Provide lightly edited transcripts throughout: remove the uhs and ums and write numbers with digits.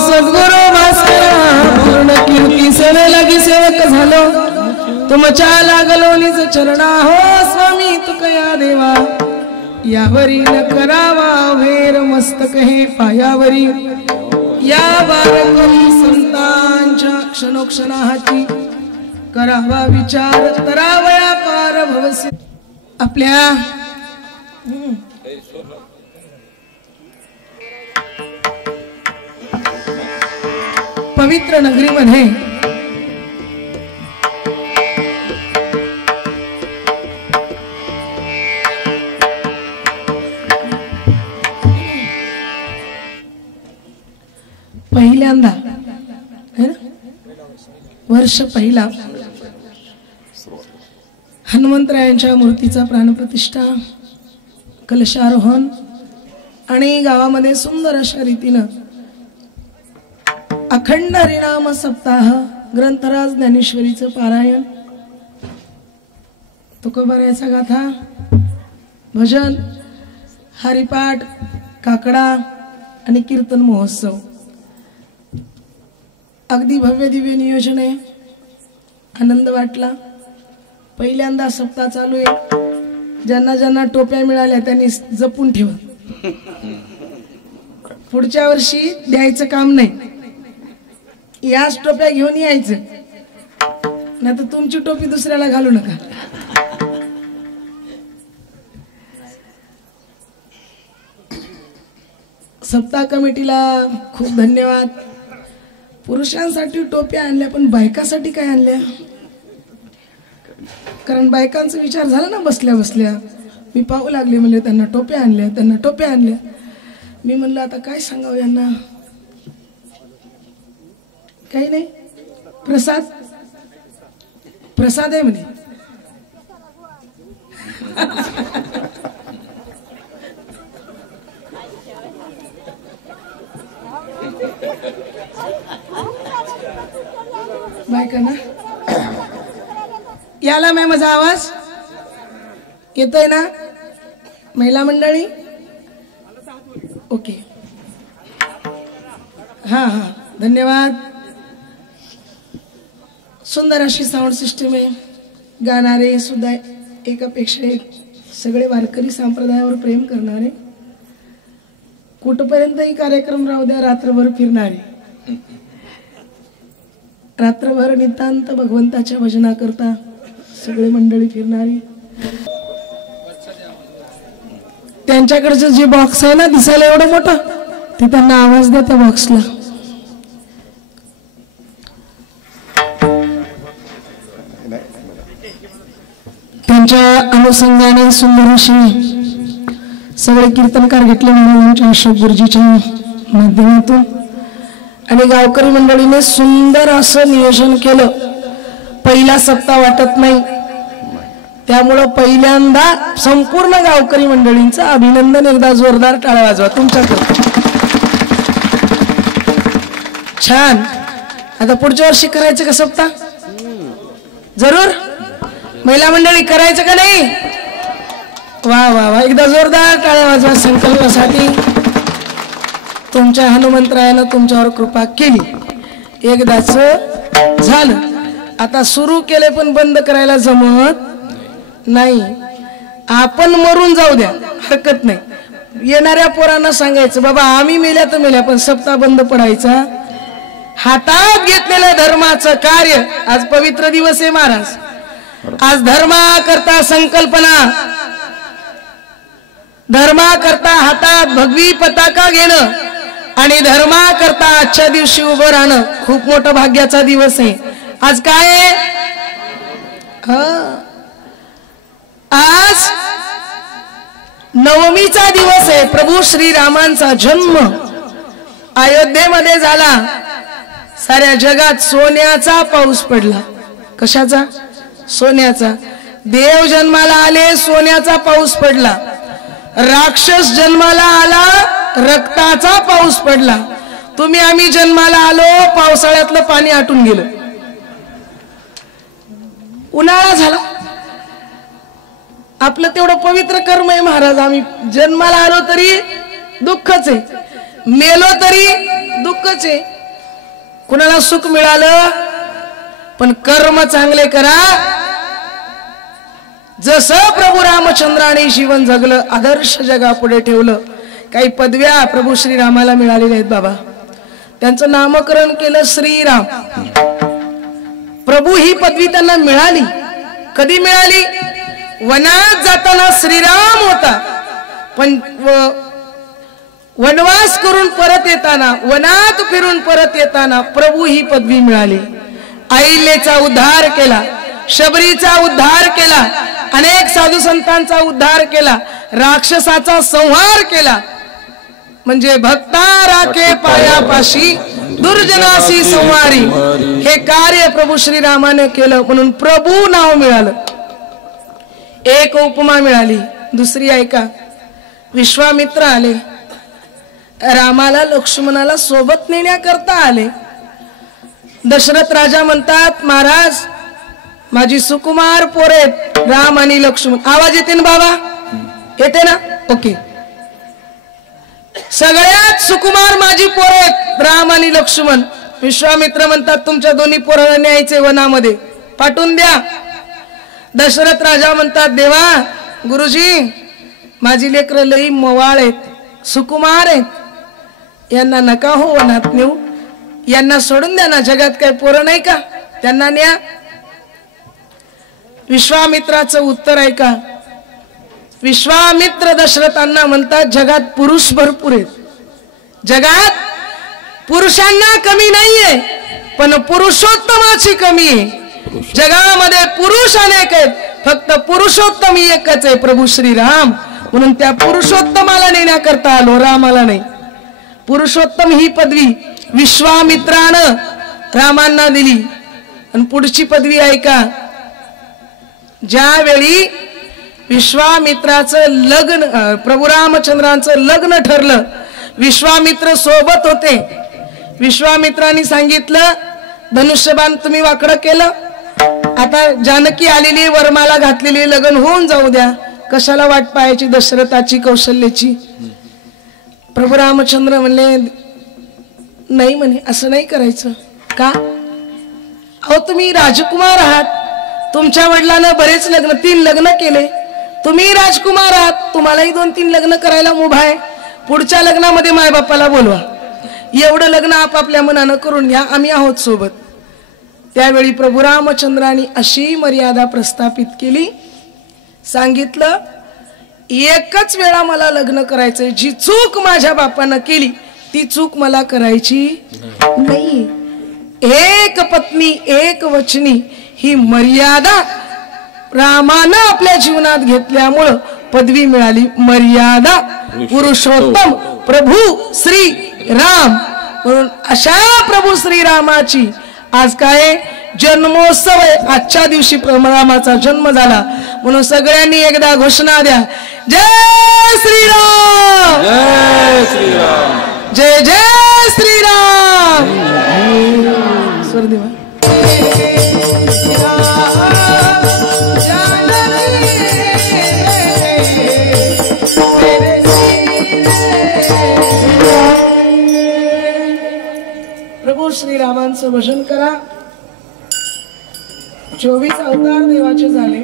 सद्गुरु भास्करा पूर्ण कीर्ती सेवे लागी सेवक झालो तुमच्या लागलो निज चरणा हो स्वामी तुकया देवा यावरी न करावा वेर मस्तक हे पायावरी या वारकरी संतांच्या क्षणोक्षणाची करावा विचार तरावया पार भवस्य आपल्या पवित्र नगरीमध्ये पहिल्यांदा वर्ष पहिला हनुमंतरायांच्या मूर्तीचा प्राणप्रतिष्ठा कलशारोहण आणि गावामध्ये सुंदर अशा रीतीनं अखंड हरिनाम सप्ताह ग्रंथराज ज्ञानेश्वरीचं पारायण तुकोबारायचा गाथा भजन हरिपाठ काकडा आणि कीर्तन महोत्सव अगदी भव्य दिव्य नियोजन आहे आनंद वाटला पहिल्यांदा सप्ताह चालू आहे ज्यांना ज्यांना टोप्या मिळाल्या त्यांनी जपून ठेवा पुढच्या वर्षी द्यायचं काम नाही याच टोप्या घेऊन यायचं नाही तर तुमची टोपी दुसऱ्याला घालू नका सप्ताह कमिटीला खूप धन्यवाद पुरुषांसाठी टोप्या आणल्या पण बायकांसाठी काय आणल्या कारण बायकांचा विचार झाला ना बसल्या बसल्या मी पाहू लागले म्हणजे त्यांना टोप्या आणल्या मी म्हणलं आता काय सांगावं यांना काही नाही प्रसाद आहे म्हणे बायका ना याला मैं माझा आवाज येतोय ना महिला मंडळी ओके हा धन्यवाद सुंदर अशी साऊंड सिस्टम आहे गाणारे सुद्धा एकापेक्षा एक सगळे वारकरी संप्रदायावर प्रेम करणारे कुठपर्यंतही कार्यक्रम राहू द्या रात्रभर फिरणारे रात्रभर नितांत भगवंताच्या भजना करता सगळे मंडळी फिरणारी त्यांच्याकडचं जे बॉक्स आहे ना दिसायला एवढं मोठं ते त्यांना आवाज द्या त्या बॉक्सला त्यांच्या अनुषंगाने सुंदर अशी सगळे कीर्तनकार घेतले म्हणून अशोक गुरुजीच्या माध्यमातून आणि गावकरी मंडळीने सुंदर असं नियोजन केलं पहिला सप्ताह वाटत नाही त्यामुळं पहिल्यांदा संपूर्ण गावकरी मंडळींचं अभिनंदन एकदा जोरदार टाळ्या वाजवा तुमच्याकडे छान आता पुढच्या वर्षी करायचं का सप्ताह जरूर महिला मंडळी करायचं का नाही वा वा वा एकदा जोरदार टाळ्या वाजवा संकल्पासाठी तुमच्या हनुमंतरायानं तुमच्यावर कृपा केली एकदाच झालं आता सुरू केले पण बंद करायला जमत नाही आपण मरून जाऊ द्या हरकत नाही येणाऱ्या पोरांना सांगायचं बाबा आम्ही मेल्या तर मेल्या पण सप्ताह बंद पडायचा हातात घेतलेलं धर्माचं कार्य आज पवित्र दिवस आहे महाराज आज धर्माकरता संकल्पना धर्माकरता हातात भगवी पताका घेणं आणि धर्माकरता आजच्या दिवशी उभं राहणं खूप मोठा भाग्याचा दिवस आहे आज काय आहे आज नवमीचा दिवस आहे प्रभू श्रीरामांचा जन्म अयोध्येमध्ये झाला साऱ्या जगात सोन्याचा पाऊस पडला कशाचा सोन्याचा देव जन्माला आले सोन्याचा पाऊस पडला राक्षस जन्माला आला रक्ताचा पाऊस पडला तुम्ही आम्ही जन्माला आलो पावसाळ्यातलं पाणी आटून गेलं उन्हाळा झाला आपलं तेवढं पवित्र कर्म आहे महाराज आम्ही जन्माला आलो तरी दुःखच आहे मेलो तरी दुःखच एकच आहे, कुणाला सुख मिळालं पण कर्म चांगले करा. जसं प्रभू रामचंद्राने जीवन जगलं, आदर्श जगापुढे ठेवलं. काही पदव्या प्रभू श्रीरामाला मिळालेल्या आहेत बाबा, त्यांचं नामकरण केलं श्रीराम. प्रभू ही पदवी त्यांना मिळाली. कधी मिळाली? वनात जाताना श्रीराम होता, पण वनवास करून परत येताना, वनात फिरून परत येताना प्रभू ही पदवी मिळाली. अहिल्याचा उद्धार केला, शबरीचा उद्धार केला, अनेक साधू संतांचा उद्धार केला, राक्षसाचा संहार केला. म्हणजे भक्ता राखे पायापाशी दुर्जनासी संवारी, हे कार्य प्रभू श्रीरामाने केलं म्हणून प्रभू नाव मिळालं. एक उपमा मिळाली. दुसरी ऐका. विश्वामित्र आले, रामाला लक्ष्मणाला सोबत नेण्याकरता आले. दशरथ राजा म्हणतात, महाराज माझी सुकुमार पोरे राम आणि लक्ष्मण. आवाज येते ना बाबा? येते ना? ओके. सगळ्यात सुकुमार माझी पोरे राम आणि लक्ष्मण. विश्वामित्र म्हणतात, तुमच्या दोन्ही पोरांना न्यायचे वनामध्ये, पाठवून द्या. दशरथ राजा म्हणतात, देवा गुरुजी माझी लेकरं लई मवाळ आहेत, सुकुमार आहेत, यांना नका हो वनात नेऊ, यांना सोडून द्या ना, जगात काही पोरं नाही का, त्यांना न्या. विश्वामित्राचं उत्तर ऐका. विश्वामित्र दशरथांना म्हणतात, जगात पुरुष भरपूर आहेत, जगात पुरुषांना कमी नाहीये, पण पुरुषोत्तमाची कमी आहे. जगामध्ये पुरुष अनेक आहेत, फक्त पुरुषोत्तम एकच आहे, प्रभू श्रीराम. म्हणून त्या पुरुषोत्तमाला नेण्याकरता आलो, रामाला नाही. पुरुषोत्तम ही पदवी विश्वामित्रानं रामांना दिली. आणि पुढची पदवी ऐका. ज्यावेळी विश्वामित्राचं लग्न, प्रभू रामचंद्रांचं लग्न ठरलं, विश्वामित्र सोबत होते. विश्वामित्रांनी सांगितलं, धनुष्यबाण तुम्ही वाकडं केलं, आता जानकी आलेली, वरमाला घातलेली, लग्न होऊन जाऊ द्या, कशाला वाट पाहायची दशरथाची, कौशल्याची. प्रभू रामचंद्र म्हणले, नाही म्हणे, असं नाही करायचं. का? अहो तुम्ही राजकुमार आहात, तुमच्या वडिलांना बरेच लग्न, 3 लग्न केले, तुम्ही राजकुमार आहात, तुम्हालाही 2-3 लग्न करायला मुभा आहे. पुढच्या लग्नामध्ये मायबापाला बोलवा, एवढं लग्न आपापल्या मनानं करून घ्या, आम्ही आहोत सोबत. त्यावेळी प्रभू रामचंद्रांनी अशी मर्यादा प्रस्थापित केली, सांगितलं, एकच वेळा मला लग्न करायचंय, जी चूक माझ्या बापानं केली ती चूक मला करायची नाही. एक पत्नी एक वचनी ही मर्यादा रामानं आपल्या जीवनात घेतल्यामुळं पदवी मिळाली, मर्यादा पुरुषोत्तम प्रभू श्री राम. म्हणून अशा प्रभू श्रीरामाची आज काय जन्मोत्सव आहे. आजच्या दिवशी रामाचा जन्म झाला, म्हणून सगळ्यांनी एकदा घोषणा द्या, जय श्रीराम, जय श्रीराम, जय जय श्रीराम. स्वरदेवा. प्रभू श्रीरामांचं भजन करा. 24 अवतार देवाचे झाले,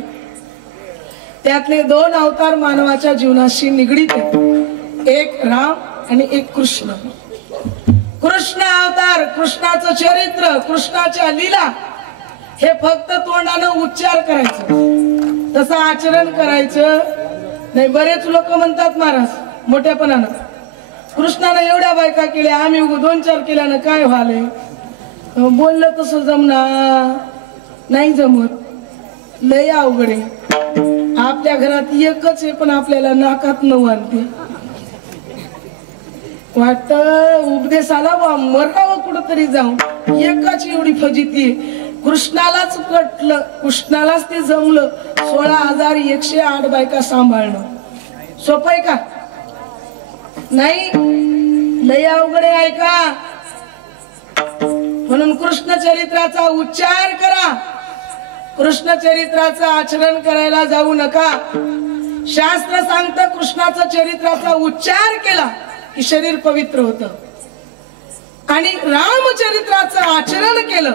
त्यातले 2 अवतार मानवाच्या जीवनाशी निगडीत आहेत, एक राम आणि एक कृष्ण. कृष्ण अवतार, कृष्णाचं चरित्र, कृष्णाच्या लीला हे फक्त तोंडानं उच्चार करायचं, तसं आचरण करायचं नाही. बरेच लोक म्हणतात महाराज मोठ्यापणानं, कृष्णानं एवढ्या बायका केल्या, आम्ही 2-4 केल्यानं काय व्हालंय, बोललं तसं जमणार नाही, जमत, लय अवघड आहे. आपल्या घरात एकच आहे, पण आपल्याला नाकात न आणते, वाटत उपदेशाला मरावं कुठंतरी जाऊन, एकाची एवढी फजिती. कृष्णालाच कटलं, कृष्णालाच ते जमलं, 16,108 बायका सांभाळणं सोपं आहे का? नाही, लय अवघड आहे. ऐका, म्हणून कृष्ण चरित्राचा उच्चार करा, कृष्ण चरित्राचं आचरण करायला जाऊ नका. शास्त्र सांगतं कृष्णाचं चरित्राचा उच्चार केला की शरीर पवित्र होतं. आणि रामचरित्राचं आचरण केलं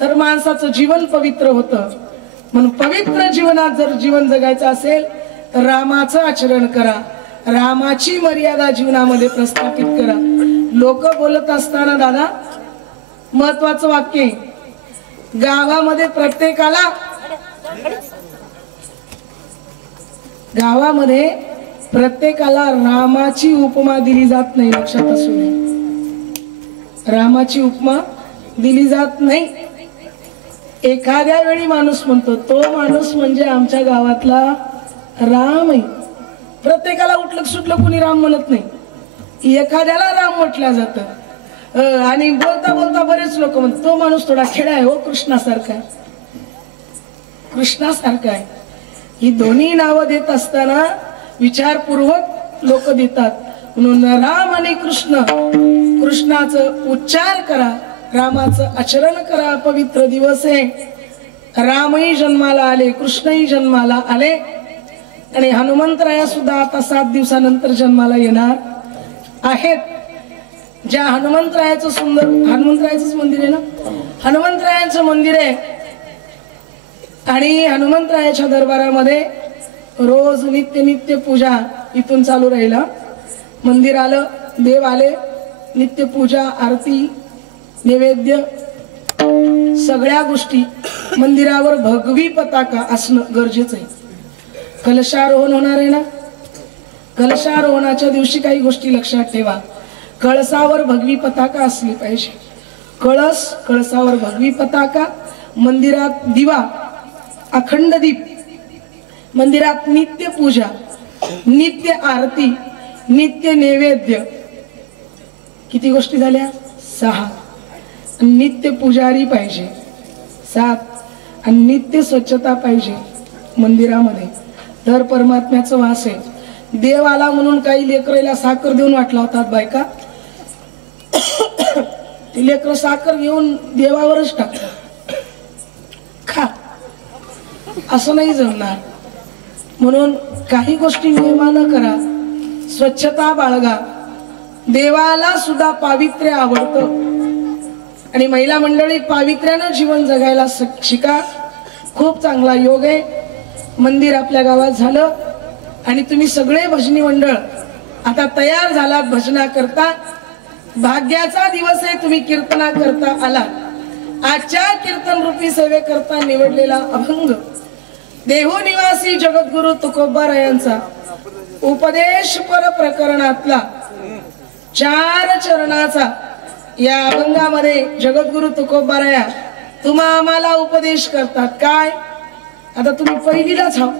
तर माणसाचं जीवन पवित्र होतं. म्हणून पवित्र जीवनात जर जीवन जगायचं असेल तर रामाचं आचरण करा, रामाची मर्यादा जीवनामध्ये प्रस्थापित करा. लोक बोलत असताना दादा महत्वाचं वाक्य, गावामध्ये प्रत्येकाला रामाची उपमा दिली जात नाही. लक्षात असू नये, रामाची उपमा दिली जात नाही. एखाद्या वेळी माणूस म्हणतो तो माणूस म्हणजे आमच्या गावातला राम आहे. प्रत्येकाला उठलं सुटलं कुणी राम म्हणत नाही, एखाद्याला राम म्हटलं जातं. आणि बोलता बोलता बरेच लोक म्हणतात तो माणूस थोडा खेळा आहे, हो कृष्णासारखा आहे, कृष्णासारखा आहे. ही दोन्ही नावं देत असताना विचारपूर्वक लोक देतात. म्हणून राम आणि कृष्ण, कृष्णाचं उच्चार करा, रामाचं आचरण करा. पवित्र दिवस आहे, रामही जन्माला आले, कृष्णही जन्माला आले आणि हनुमंतराया सुद्धा आता 7 दिवसानंतर जन्माला येणार आहेत. ज्या हनुमंतरायाचं सुंदर, हनुमंतरायाचंच मंदिर आहे ना, हनुमंतरायाचं मंदिर आहे आणि हनुमंतरायाच्या दरबारामध्ये रोज नित्य पूजा इथून चालू राहिला. मंदिर आलं, देव आले, नित्य पूजा, आरती, नैवेद्य, सगळ्या गोष्टी. मंदिरावर भगवी पताका असणं गरजेचं आहे. कलशारोहण होणार आहे ना, कलशारोहणाच्या दिवशी काही गोष्टी लक्षात ठेवा. कळसावर भगवी पताका असली पाहिजे. कळसावर भगवी पताका, मंदिरात दिवा, अखंड दीप, मंदिरात नित्य पूजा, नित्य आरती, नित्य नैवेद्य. किती गोष्टी झाल्या? 6. नित्य पुजारी पाहिजे 7 आणि नित्य स्वच्छता पाहिजे मंदिरामध्ये. तर परमात्म्याचं वास आहे. देव आला म्हणून काही लेकराला साखर देऊन वाटला होतात बायका, ती लेकर साखर घेऊन देवावरच टाकतात, खा, असं नाही जमणार. म्हणून काही गोष्टी नियमानं करा, स्वच्छता बाळगा. देवाला सुद्धा पावित्र्य आवडतं आणि महिला मंडळी पावित्र्यानं जीवन जगायला शिका. खूप चांगला योग आहे. मंदिर आपल्या गावात झालं आणि तुम्ही सगळे भजनी मंडळ आता तयार झालात भजना करता. भाग्याचा दिवस आहे, तुम्ही कीर्तना करता आला. आजच्या कीर्तन रूपी सेवेकरता निवडलेला अभंग देहू निवासी जगद्गुरु तुकोबारायांचा उपदेश पर प्रकरणातला 4 चरणाचा या अभंगामध्ये जगद्गुरु तुकोबाराया तुम्हा आम्हाला उपदेश करतात. काय? आता तुम्ही पहिलीलाच आहात,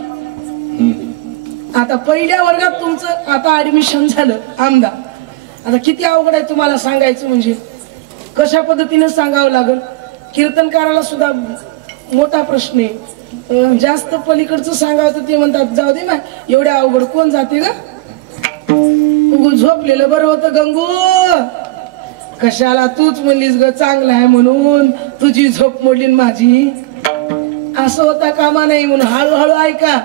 आता पहिल्या वर्गात तुमचं आता ऍडमिशन झालं आमदार. आता किती अवघड आहे तुम्हाला सांगायचं, म्हणजे कशा पद्धतीने सांगावं लागेल. कीर्तनकाराला सुद्धा मोठा प्रश्न आहे. जास्त पलीकडचं सांगावं तर ते म्हणतात जाऊ दे ना, एवढ्या अवघड कोण जाते ग, झोपलेलं बरं होतं गंगू, कशाला तूच म्हणलीस ग चांगलं आहे म्हणून, तुझी झोप मोडली माझी, असं होता कामा नाही. म्हणून हळूहळू ऐका.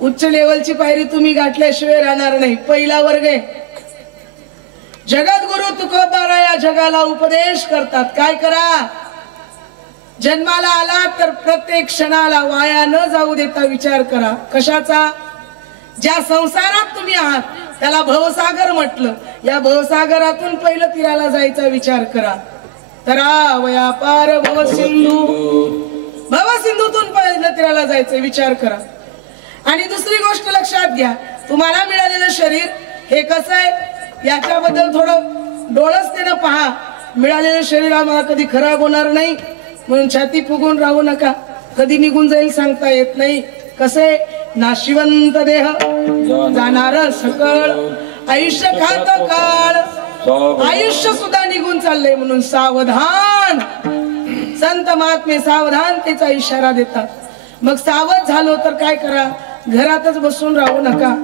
उच्च लेवलची पायरी तुम्ही गाठल्याशिवाय राहणार नाही. पहिला वर्ग आहे. जगद्गुरु तुकोबाराया जगाला उपदेश करतात. काय करा? जन्माला आला तर प्रत्येक क्षणाला वाया न जाऊ देता विचार करा. कशाचा? ज्या संसारात तुम्ही आहात त्याला भवसागर म्हटलं. या भवसागरातून पहिलं तीराला जायचा विचार करा. तरा वयापार भवसिंधू, भवसिंधूतून पहिलं तीराला जायचं विचार करा. आणि दुसरी गोष्ट लक्षात घ्या, तुम्हाला मिळालेलं शरीर हे कसं आहे याच्याबद्दल थोडं डोळसतेनं पहा. मिळालेलं शरीर आम्हाला कधी खराब होणार नाही म्हणून छाती फुगून राहू नका. कधी निघून जाईल सांगता येत नाही. कसे? नाशिवंत देह जाणार सकळ, आयुष्य खात काळ, आयुष्य सुद्धा निघून चाललंय म्हणून सावधान. संत महात्मे सावधानतेचा इशारा देतात. मग सावध झालो तर काय करा? घरातच बसून राहू नका,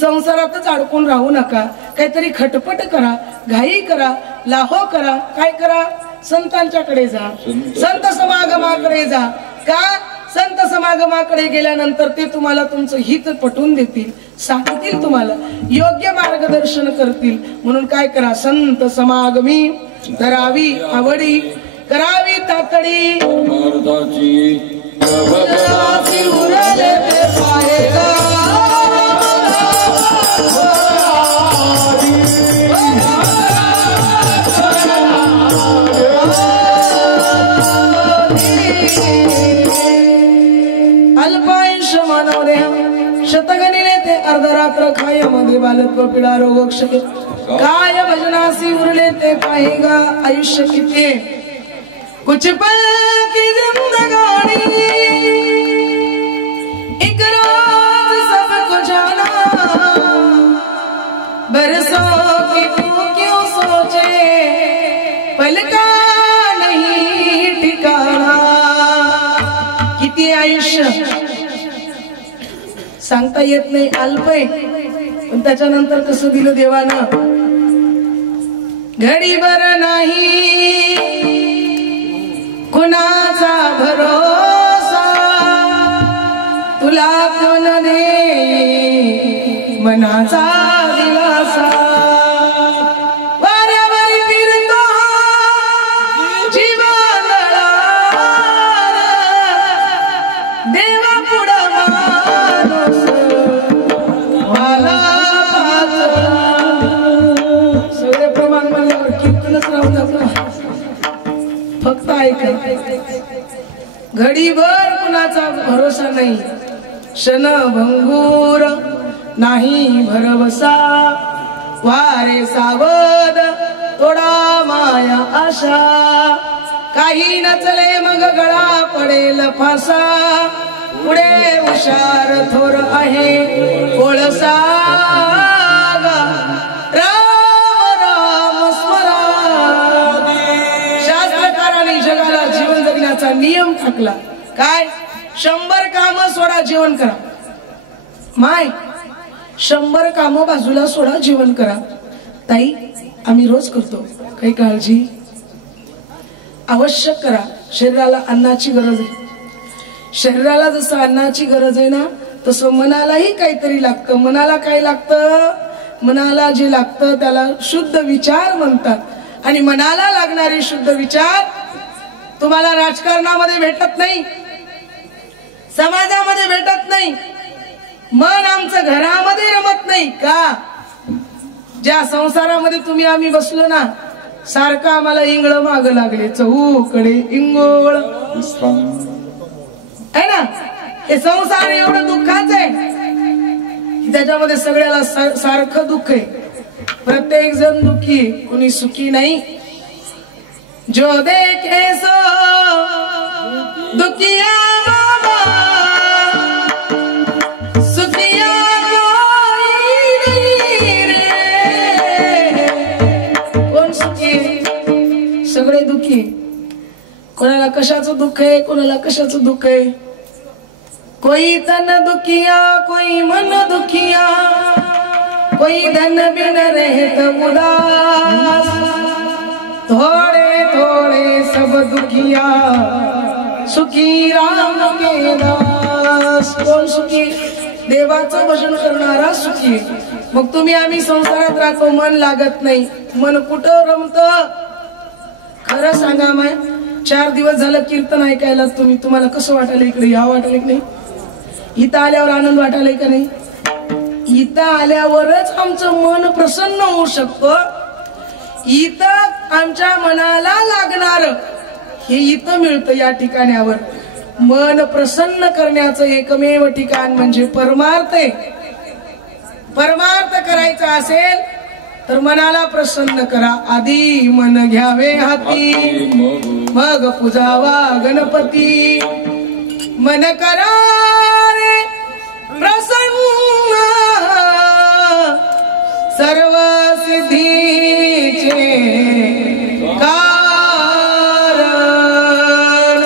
संसारातच अडकून राहू नका. काहीतरी खटपट करा, घाई करा, लाहो करा. काय करा? संतांच्याकडे जा, संत समागमाकडे जा. का? संत समागमाकडे गेल्यानंतर ते तुम्हाला तुमचं हित पटवून देतील, सांगतील, तुम्हाला योग्य मार्गदर्शन करतील. म्हणून काय करा? संत समागमी करावी आवडी करावी तातडी परमार्थाची जगाची उरले ते पाहेगा अल्पायुष मानव देह शतगणिले ते अर्धरात्र खाय मध्ये बालत्व पिडा रोग क्षय काय भजनासी उरले ते पाहेगा आयुष्य किती कुछ पल की जिंदगानी एक रात सबको जाना बरसों की तू क्यों सोचे पल का नहीं ठिकाना किती आयुष्य सांगता येत नाही अल्प आहे पण त्याच्यानंतर कसं दिलं देवानं घडीभर नाही कुणाचा भरोसा तुला कोण दे मनाचा दिलासा वाऱ्यावरी फिरतो जीवाला देवा पुढं माणूस मला सगळे प्रमाण म्हणल्यावर कीर्तनच राहतात फक्त ऐकाय घडीभर कुणाचा भरोसा नाही क्षण भंगूर नाही भरवसा वारे सावध तोडा माया आशा काही नचले मग गळा पडेल फासा पुढे हुशार थोर आहे कोळसा नियम टाकला काय 100 काम सोडा जेवण करा माय 100 काम बाजूला सोडा जेवण करा ताई आम्ही रोज करतो काही काळजी आवश्यक करा शरीराला अन्नाची गरज आहे शरीराला जसं अन्नाची गरज आहे ना तसं मनालाही काहीतरी लागतं मनाला काय लागतं मनाला जे लागतं त्याला शुद्ध विचार म्हणतात आणि मनाला लागणारे शुद्ध विचार तुम्हाला राजकारणामध्ये भेटत नाही समाजामध्ये भेटत नाही मन आमचं घरामध्ये रमत नाही का ज्या संसारामध्ये तुम्ही आम्ही बसलो ना सारखं आम्हाला इंगळ माग लागले चहूकडे इंगोळ आहे ना हे संसार एवढं दुःखाचं आहे की त्याच्यामध्ये सगळ्याला सारखं दुःख आहे प्रत्येक जण दुःखी कोणी सुखी नाही जो देखे सो दुखिया बाबा सुखिया कोई नहीं रे कोण सुखी सगळे दुखी कोणाला कशाचं दुःख आहे कोणाला कशाचं दुःख आहे कोई तन दुखिया कोई मन दुखिया कोई धन बिन रहत उदास थोड़े थोड़े सब दुखिया सुखी राम के दास कोण सुखी देवाचं भजन करणारा सुखी मग तुम्ही आम्ही संसारात राहतो मन लागत नाही मन कुठं रमत खरं सांगा माय 4 दिवस झालं कीर्तन ऐकायला तुम्हाला कसं वाटायला इकडे या वाटायला की नाही इथं आल्यावर आनंद वाटायला का नाही इथं आल्यावरच आमचं मन प्रसन्न होऊ शकतं इथं आमच्या मनाला लागणार हे इथं मिळतं या ठिकाणावर मन प्रसन्न करण्याचं एकमेव ठिकाण म्हणजे परमार्थ आहे परमार्थ करायचा असेल तर मनाला प्रसन्न करा आधी मन घ्यावे हाती मग पूजावा गणपती मन करा रे प्रसन्न सर्व सिद्धीचे कारण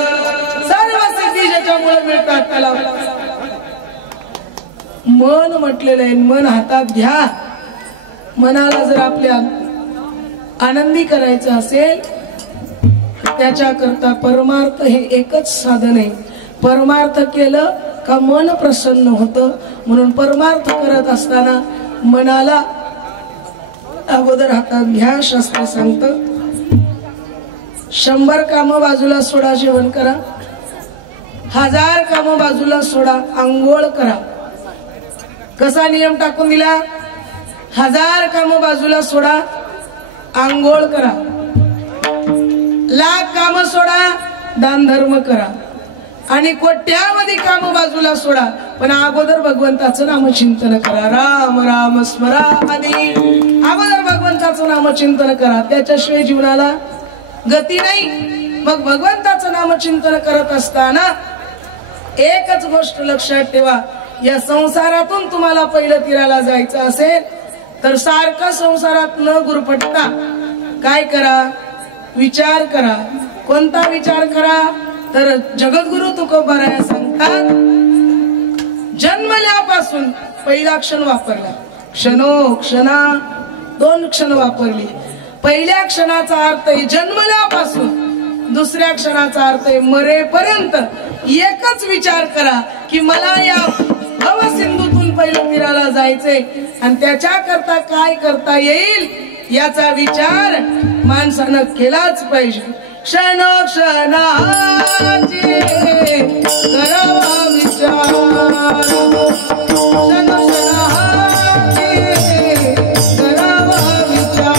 सर्व सिद्धी ज्याच्यामुळे मिळतात त्याला मन म्हटलेलं आहे मन हातात घ्या मनाला जर आपल्या आनंदी करायचं असेल त्याच्या करता परमार्थ हे एकच साधन आहे परमार्थ केलं का मन प्रसन्न होतं म्हणून परमार्थ करत असताना मनाला अगोदर हातात घ्या शास्त्र सांगतं 100 कामं बाजूला सोडा, जेवण करा. 1000 कामं बाजूला सोडा, आंघोळ करा. कसा नियम टाकून दिला? 1000 कामं बाजूला सोडा, आंघोळ करा. 1,00,000 कामं सोडा, दान धर्म करा. आणि कोट्यावधी कामं बाजूला सोडा, पण अगोदर भगवंताचं नामचिंतन करा. राम राम स्मरा आधी अगोदर भगवंताचं नामचिंतन करा. त्याच्याशिवाय जीवनाला गती नाही. मग भगवंताचं नामचिंतन करत असताना एकच गोष्ट लक्षात ठेवा, या संसारातून तुम्हाला पहिलं तीराला जायचं असेल तर सारखं संसारात न गुरफटता काय करा? विचार करा. कोणता विचार करा? तर जगद्गुरु तुकोबाराया सांगतात, जन्मल्यापासून पहिला क्षण वापरला, क्षणो क्षणा 2 क्षण वापरली. पहिल्या क्षणाचा अर्थ आहे जन्मल्यापासून, दुसऱ्या क्षणाचा अर्थ आहे मरेपर्यंत. एकच विचार करा की मला या भवसिंधूतून पहिलं तीराला जायचंय आणि त्याच्या करता काय करता येईल याचा विचार माणसानं केलाच पाहिजे. क्षणोक्षणाची करावा विचार, क्षणोक्षणाची करावा विचार.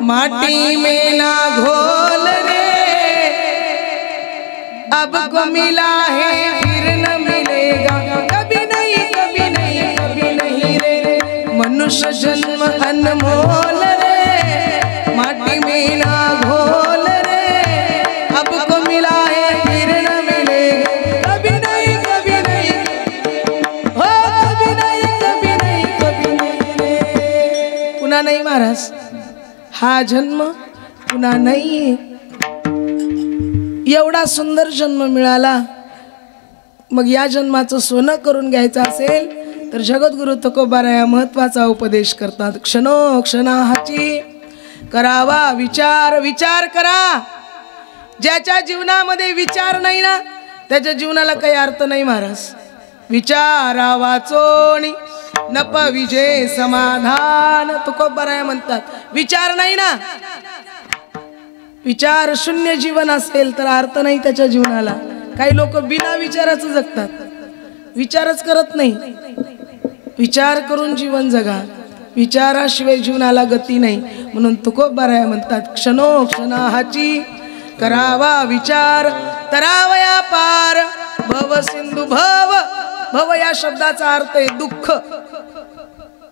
माटी में ना घोल रे, अब को मिला है फिर न मिलेगा, कभी नहीं कभी नहीं कभी नहीं रे. मनुष्य जन्म अनमोल रे, माटी में ना घोल रे, अब को मिला है फिर न मिलेगा, कभी नहीं कभी नहीं, हो कभी नहीं कभी नहीं कभी नहीं रे. पुन्हा नाही महाराज, हा जन्म पुन्हा नाही. एवढा सुंदर जन्म मिळाला, मग या जन्माचं सोनं करून घ्यायचं असेल तर जगद्गुरु तुकोबाराया महत्वाचा उपदेश करतात. क्षणो क्षणाची करावा विचार. विचार करा. ज्याच्या जीवनामध्ये विचार नाही ना त्याच्या जीवनाला काही अर्थ नाही महाराज. विचारा वाचोनी नप विजय समाधान, तुकोबाराया म्हणतात. विचार नाही ना, विचार शून्य जीवन असेल तर अर्थ नाही त्याच्या जीवनाला. काही लोक बिना विचाराचं जगतात, विचारच करत नाही. विचार करून जीवन जगा, विचाराशिवाय जीवनाला गती नाही. म्हणून तुकोबाराया म्हणतात, क्षणो क्षणाची करावा विचार, तरावया पार भव सिंधू. भव भव या शब्दाचा अर्थ आहे दुःख,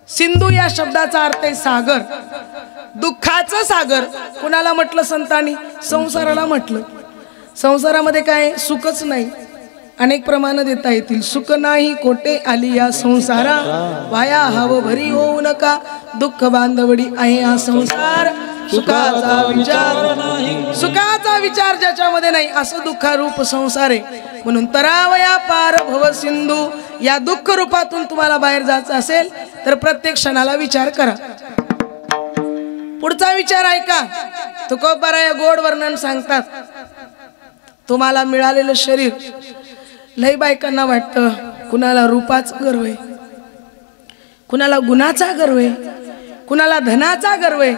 सिंधू या शब्दाचा अर्थ आहे सागर. दुःखाचं सागर कुणाला म्हटलं संतांनी? संसाराला म्हटलं. संसारामध्ये काय सुखच नाही अनेक प्रमाण देता येतील. सुख नाही कोटे आली या संसारा, वाया हव भरी होऊ नका, दुःख बांधवडी आहे हा संसार. सुखाचा विचार ज्याच्यामध्ये नाही असं दुःखारूप संसार आहे. म्हणून तरावया पार भव सिंधू, या दुःख रूपातून तुम्हाला बाहेर जायचं असेल तर प्रत्येक क्षणाला विचार करा. पुढचा विचार ऐका. तुकोबाराया गोड वर्णन सांगतात. तुम्हाला मिळालेलं शरीर, लई बायकांना वाटतं कुणाला रूपाचा गर्व आहे, कुणाला गुणाचा गर्व आहे, कुणाला धनाचा गर्व आहे,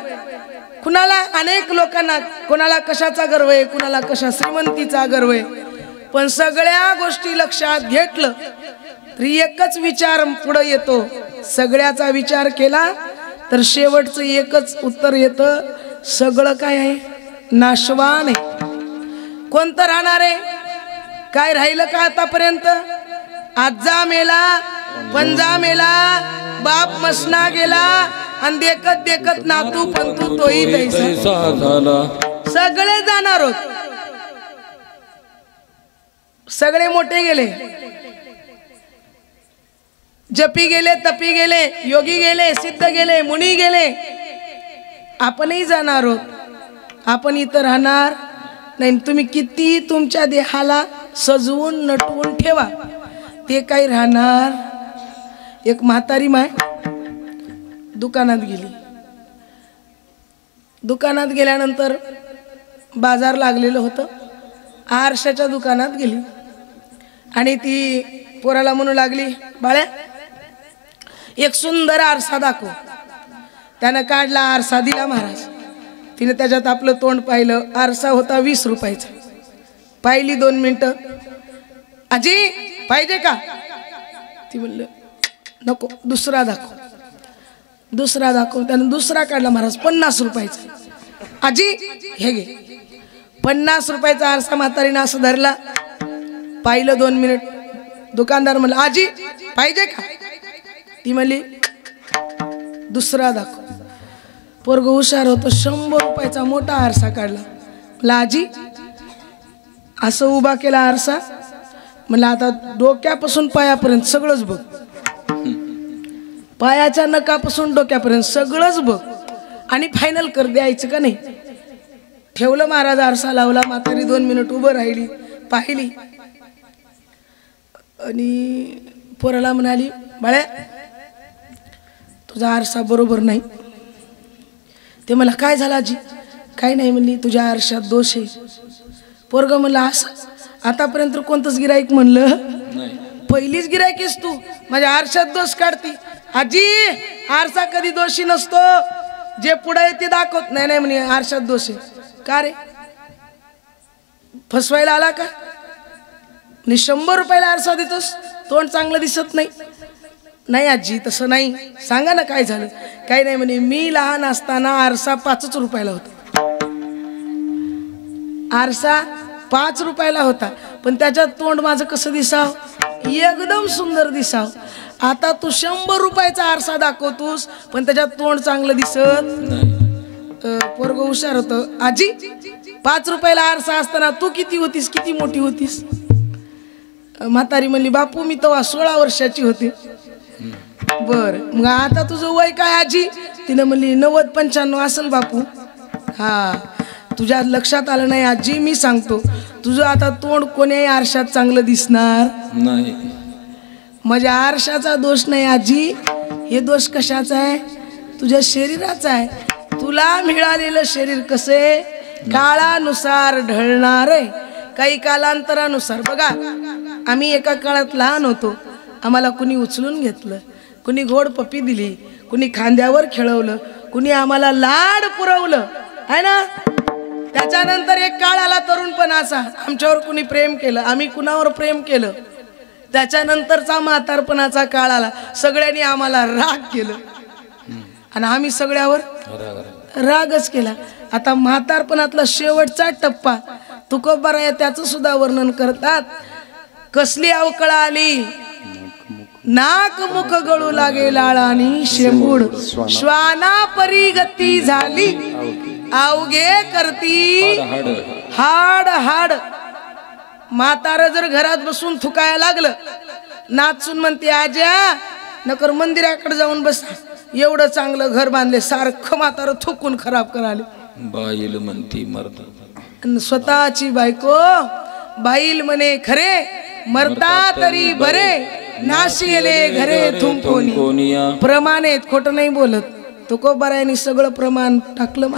कुणाला अनेक लोकांना कुणाला कशाचा गर्व आहे, कुणाला कशा श्रीमंतीचा गर्व आहे. पण सगळ्या गोष्टी लक्षात घेतलं तरी एकच विचार पुढे येतो. सगळ्याचा विचार केला तर शेवटचं एकच उत्तर येतं, सगळं काय आहे नाशवान आहे. कोणतं राहणार आहे? काय राहिलं का आतापर्यंत? आजा मेला, पंजा मेला, बाप मसना गेला, आणि देखत देखत नातू पंतू तोही तैसा झाला. सगळे जाणार होत. सगळे मोठे गेले, जपी गेले, तपी गेले, योगी गेले, सिद्ध गेले, मुनी गेले. आपणही जाणार आहोत. आपण इथं राहणार नाही. तुम्ही किती तुमच्या देहाला सजवून नटवून ठेवा, ते काही राहणार. एक म्हातारी माय दुकानात गेली. दुकानात गेल्यानंतर बाजार लागलेलं होतं. आरशाच्या दुकानात गेली आणि ती पोराला म्हणू लागली, बाळ्या एक सुंदर आरसा दाखव. त्यानं काढला आरसा, दिला महाराज. तिने त्याच्यात आपलं तोंड पाहिलं. आरसा होता 20 रुपयाचा. पाहिली 2 मिनिटं. आजी पाहिजे का? ती म्हणलं नको, दुसरा दाखव. दुसरा दाखव. त्यानं दुसरा काढला महाराज, 50 रुपयाचा. आजी हे घे. 50 रुपयाचा आरसा म्हातारीनं असं धरला. पाहिलं 2 मिनिट. दुकानदार म्हणलं आजी पाहिजे का? ती म्हणली दुसरा दाखव. पोरग हुशार होतं. 100 रुपयाचा मोठा आरसा काढला. म्हणलं आजी असं उभा केला आरसा. म्हणलं आता डोक्यापासून पायापर्यंत सगळंच बघ. पायाच्या नकापासून डोक्यापर्यंत सगळंच बघ आणि फायनल कर, द्यायचं का नाही. ठेवलं महाराज. आरसा लावला. म्हातारी 2 मिनिट उभं राहिली, पाहिली आणि पोराला म्हणाली, बाळ्या तुझा आरसा बरोबर नाही. ते मला काय झालं आजी? काय नाही म्हणली, तुझ्या आरशात दोष आहे. पोरग म्हणलं असं? आतापर्यंत कोणतंच गिराईक म्हणलं? पहिलीच गिराईकीस तू माझ्या आरशात दोष काढती. आजी आरसा कधी दोषी नसतो, जे पुढे ते दाखवत नाही. नाही म्हणे आरशात दोष आहे. का रे, फसवायला आला का? 100 रुपयाला आरसा देतोस, तोंड चांगलं दिसत नाही. नाही आजी तसं नाही. सांगा ना काय झालं? काही नाही म्हणे, मी लहान असताना आरसा 5 रुपयाला होता. आरसा 5 रुपयाला होता, पण त्याच्यात तोंड माझं कसं दिसाव? एकदम सुंदर दिसाव. आता तू 100 रुपयाचा आरसा दाखवतोस, पण त्याच्यात तोंड चांगलं दिसत नाही. पोरग हुशार होतं. आजी 5 रुपयाला आरसा असताना तू किती होतीस, किती मोठी होतीस? म्हातारी म्हणली, बापू मी तेव्हा 16 वर्षाची होते. बर, मग आता तुझं वय काय आजी? तिने म्हणली 90-95 असेल बापू. हा, तुझ्या लक्षात आलं नाही आजी. मी सांगतो, तुझं आता तोंड कोण्याही आरशात चांगलं दिसणार नाही. माझ्या आरशाचा दोष नाही आजी. हे दोष कशाचा आहे? तुझ्या शरीराचा आहे. तुला मिळालेलं शरीर कसे काळानुसार ढळणार आहे, काही कालांतरानुसार. बघा, आम्ही एका काळात लहान होतो. आम्हाला कुणी उचलून घेतलं, कुणी गोड पप्पी दिली, कुणी खांद्यावर खेळवलं, कुणी आम्हाला लाड पुरवलं आहे ना. त्याच्यानंतर एक काळ आला तरुणपणाचा. आमच्यावर कुणी प्रेम केलं, आम्ही कुणावर प्रेम केलं. त्याच्यानंतरचा म्हातारपणाचा काळ आला. सगळ्यांनी आम्हाला राग केलं आणि आम्ही सगळ्यावर रागच केला. आता म्हातारपणातला शेवटचा टप्पा तुकोबाराया त्याचं सुद्धा वर्णन करतात. कसली अवकळा आली, नाक मुख गळू लागे लाळानी शेंबूड, श्वाना परी गती झाली, अवघे करती हाड हाड. म्हातारं जर घरात बसून थुकायला लागलं, नाचून म्हणते आज्या नकर मंदिराकडे जाऊन बसा, एवढं चांगलं घर बांधले, सारखं म्हातारं थुकून खराब कराले. बाईल म्हणती मरता, स्वतःची बायको बाईल म्हणे खरे, मरता तरी बरे, नाशिले घरे थुंकोनी. प्रमाणेत, खोट नाही बोलत. तुकोबारायांनी सगळं प्रमाण टाकलं.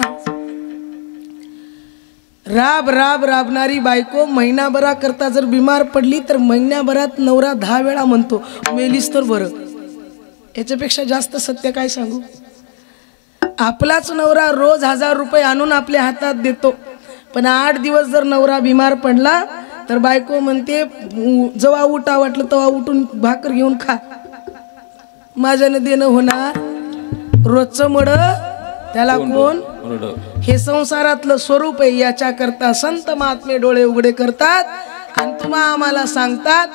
राब राब राबणारी बायको महिनाभरा करता जर बिमार पडली तर महिन्याभरात नवरा 10 वेळा म्हणतो मेलीस तर बरं. याच्यापेक्षा जास्त सत्य काय सांगू. आपलाच नवरा रोज 1000 रुपये आणून आपल्या हातात देतो, पण 8 दिवस जर नवरा बिमार पडला तर बायको म्हणते जेव्हा उठा वाटलं तेव्हा उठून भाकर घेऊन खा. माझ्याने देणं होणार. रोजचं मड त्याला कोण. हे संसारातलं स्वरूप आहे. याच्या करता संत महात्मे डोळे उघडे करतात आणि तुम्हा आम्हाला सांगतात,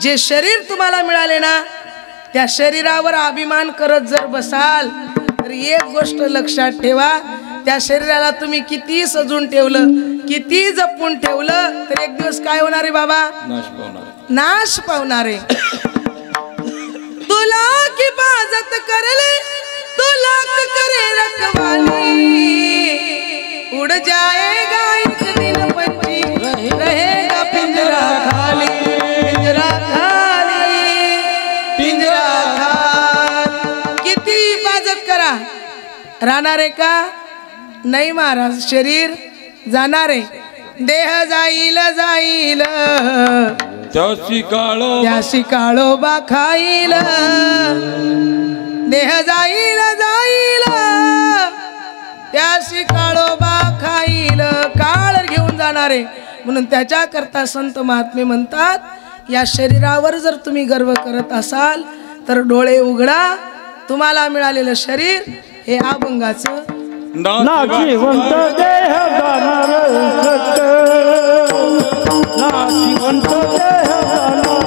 जे शरीर तुम्हाला मिळाले ना त्या शरीरावर अभिमान करत जर बसाल तर एक गोष्ट लक्षात ठेवा, त्या शरीराला तुम्ही किती सजून ठेवलं, किती जपून ठेवलं तर एक दिवस काय होणार आहे बाबा. नाश पावणार आहे. तुला हिफाजत करले तुला करे रखवाली, उड़ जाएगा एक दिन पंछी रहेगा पिंजरा खाली, पिंजरा खाली, पिंजरा खाली. किती हिफाजत करा, राहणार आहे का नाही महाराज. शरीर जाणार आहे. देह जाईल जाईल त्याशी काळोबा खाईल. देह जाईल जाईल त्याशी काळोबा खाईल. काळ घेऊन जाणार आहे. म्हणून त्याच्या करता संत महात्मे म्हणतात, या शरीरावर जर तुम्ही गर्व करत असाल तर डोळे उघडा. तुम्हाला मिळालेलं शरीर हे अभंगाचं नाशिवंत देह जाणार सत, नाशिवंत देह जाणार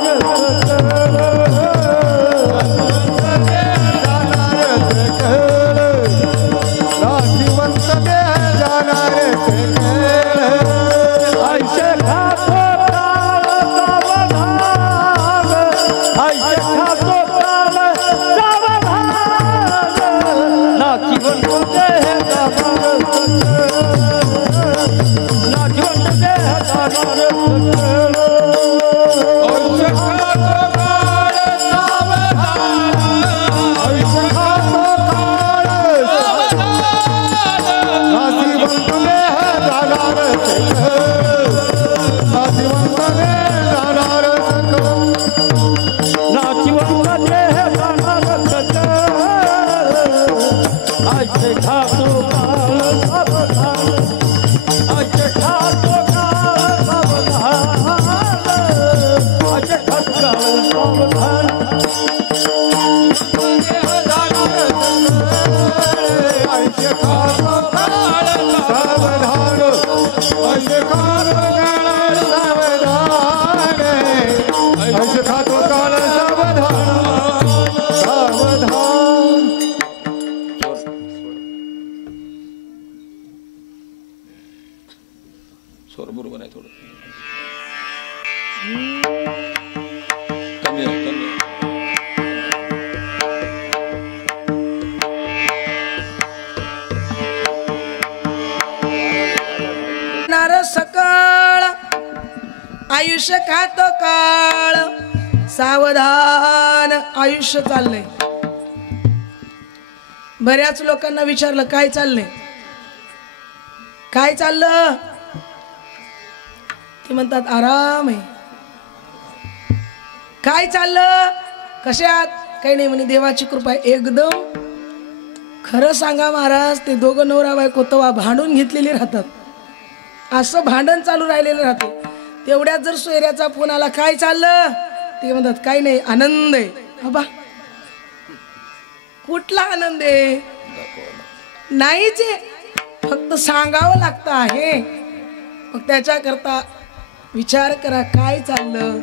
बरोबर आहे. थोडं कमी आहे, कमी आहे. सकाळ आयुष्य खातो काळ, सावधान आयुष्य चाललंय. बऱ्याच लोकांना विचारलं काय चाललंय, काय चाललं, ते म्हणतात आराम आहे. काय चाललं, कशात, काही नाही म्हणे देवाची कृपा. एकदम खरं सांगा महाराज, ते दोघं नवरा बायको तवा भांडून घेतलेले राहतात. असं भांडण चालू राहिलेलं राहते. तेवढ्यात जर सोयऱ्याचा फोन आला, काय चाललं, ते म्हणतात काही नाही आनंद आहे. बाबा कुठला आनंद आहे, नाहीच आहे, फक्त सांगावं लागतं आहे. मग त्याच्याकरता विचार करा काय चाललं.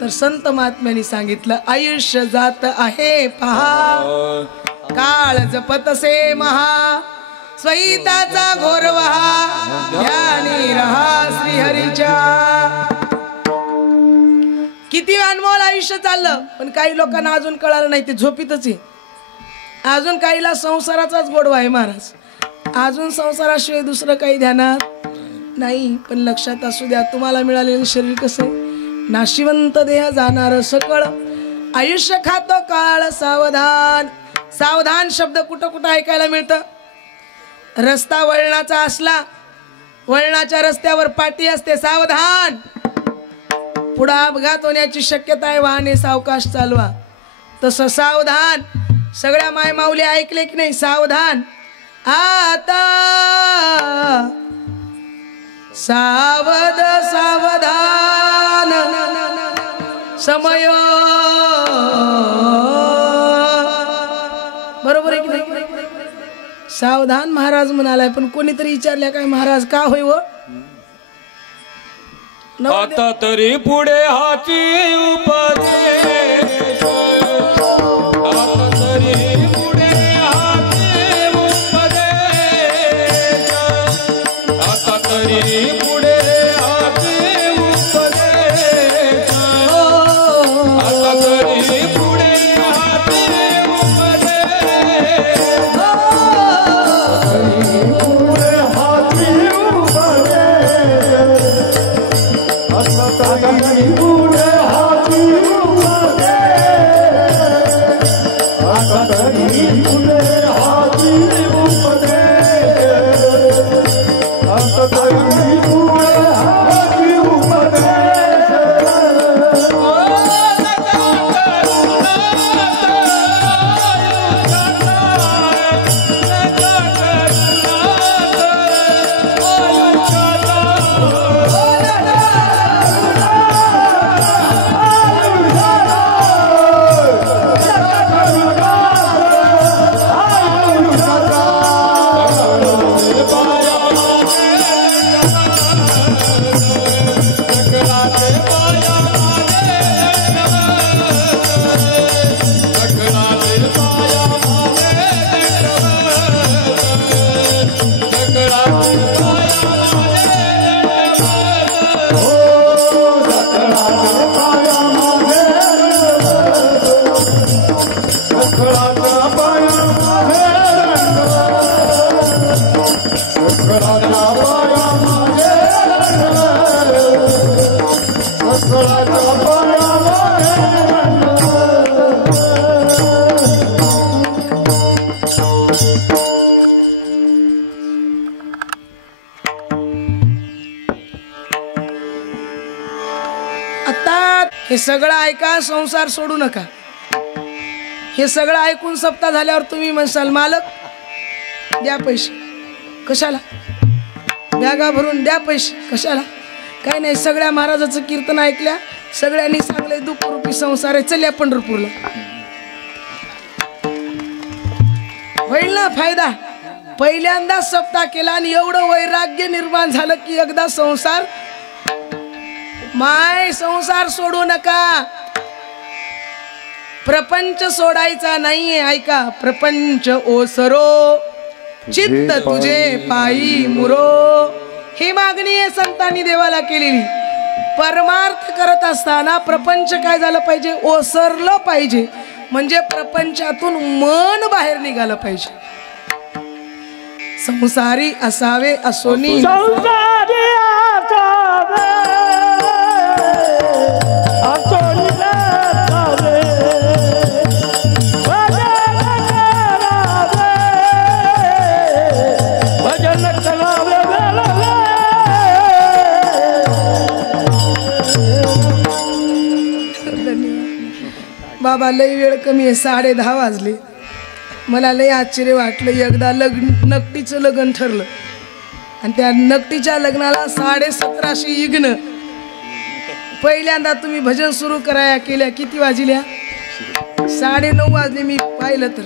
तर संत महात्म्यांनी सांगितलं, आयुष्य जात आहे पहा, काळ जपतसे महा, स्वहिताचा घोर वहा, ध्यानी रहा श्रीहरीच्या. किती अनमोल आयुष्य चाललं, पण काही लोकांना अजून कळालं नाही, ते झोपीतच आहे. अजून काहीला संसाराचाच गोडवा आहे महाराज, अजून संसाराशिवाय दुसरं काही ध्यानात नाही. पण लक्षात असू द्या, तुम्हाला मिळालेलं शरीर कसं आहे, नाशिवंत देह जाणार सकळ, आयुष्य खातो काळ सावधान. सावधान शब्द कुठं कुठं ऐकायला मिळतं. रस्ता वळणाचा असला, वळणाच्या रस्त्यावर पाटी असते, सावधान. पुढं अपघात होण्याची शक्यता आहे, वाहने सावकाश चालवा. तसं सावधान. सगळ्या मायमाऊली ऐकले की नाही, सावधान. आता सावध सावधान समय, बरोबर आहे की नाही? सावधान महाराज म्हणालाय, पण कोणीतरी विचारल्या काय महाराज का होय व? आता तरी पुढे हाची उपदेश, आता तरी पुढे हाची उपदेश, आता तरी पुढे हाची उपदेश, आता तरी पुढे हाची उपदेश, हे सगळं ऐका, संसार सोडू नका. हे सगळं ऐकून सप्ताह झाल्यावर तुम्ही म्हणसाल मालक द्या पैसे. कशाला? बॅगा भरून द्या पैसे. कशाला? काय नाही, सगळ्या महाराजाचं कीर्तन ऐकल्या, सगळ्यांनी सांगले दुःख रूपी संसार आहे, चल्या पंढरपूरला. होईल ना फायदा. पहिल्यांदा सप्ताह केला आणि एवढं वैराग्य निर्माण झालं की एकदा संसार, माय संसार सोडू नका. प्रपंच सोडायचा नाहीये. ऐका, प्रपंच ओसरो चित्त तुझे पायी मुरो, ही मागणी आहे संतांनी देवाला केलेली. परमार्थ करत असताना प्रपंच काय झालं पाहिजे? ओसरलं पाहिजे. म्हणजे प्रपंचातून मन बाहेर निघालं पाहिजे. संसारी असावे असोनी, संसारी असावे असोनी असावे, भजन करावे, भजन करावे. बाबा लई वेळ कमी आहे, 10:30 वाजले. मला लई आश्चर्य वाटलं. एकदा नकटीचं लग्न ठरलं आणि त्या नकटीच्या लग्नाला 1750 इग्न. पहिल्यांदा तुम्ही भजन सुरू कराया केल्या. किती वाजल्या? 9:30 वाजले. मी पाहिलं तर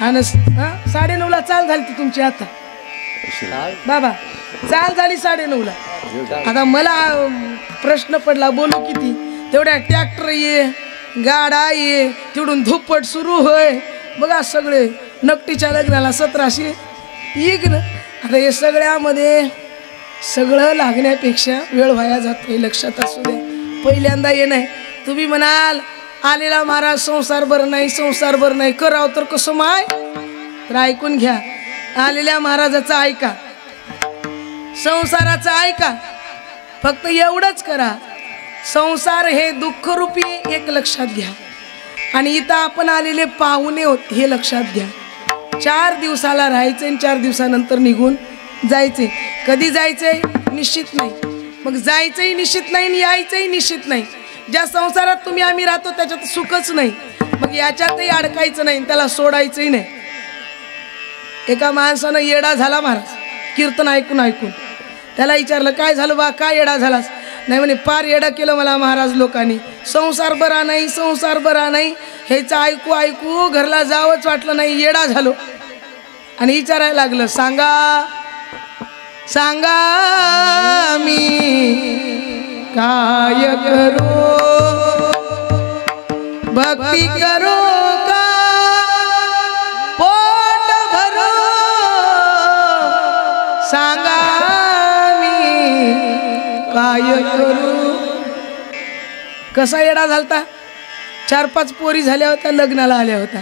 9:30ला चाल झाली ती तुमची. आता बाबा चाल झाली 9:30ला. आता मला प्रश्न पडला बोलू किती. तेवढ्या ट्रॅक्टर ये, गाडा ये, तिकडून धुप्पट सुरू होय. बघा सगळे नकटीच्या लग्नाला 1700 इग्न. आता हे सगळ्यामध्ये सगळं लागण्यापेक्षा वेळ वाया जातोय. लक्षात असू दे. पहिल्यांदा ये नाही. तुम्ही म्हणाल आलेला महाराज संसार बरं नाही, संसार बरं नाही, करावं तर कसं माय? तर ऐकून घ्या, आलेल्या महाराजाचं ऐका, संसाराचं ऐका, फक्त एवढंच करा. संसार हे दुःखरूपी एक लक्षात घ्या. आणि इथं आपण आलेले पाहुणे होत हे लक्षात घ्या. 4 दिवसाला राहायचे आणि 4 दिवसानंतर निघून जायचे. कधी जायचंय निश्चित नाही, मग जायचंही निश्चित नाही आणि यायचंही निश्चित नाही. ज्या संसारात तुम्ही आम्ही राहतो त्याच्यात सुखच नाही, मग याच्यातही अडकायचं नाही, त्याला सोडायचंही नाही. एका माणसानं येडा झाला महाराज कीर्तन ऐकून ऐकून. त्याला विचारलं काय झालं बा, काय येडा झालास? नाही म्हणे पार येडा केलं मला महाराज लोकांनी, संसार बरा नाही, संसार बरा नाही, ह्याचं ऐकू ऐकू घरला जावंच वाटलं नाही, येडा झालो. आणि विचारायला लागलं सांगा सांगा मी काय करू, भक्ती करू का पोट भरू, सांगा मी काय करू. कसा येडा झालता? 4-5 पोरी झाल्या होत्या, लग्नाला आल्या होत्या,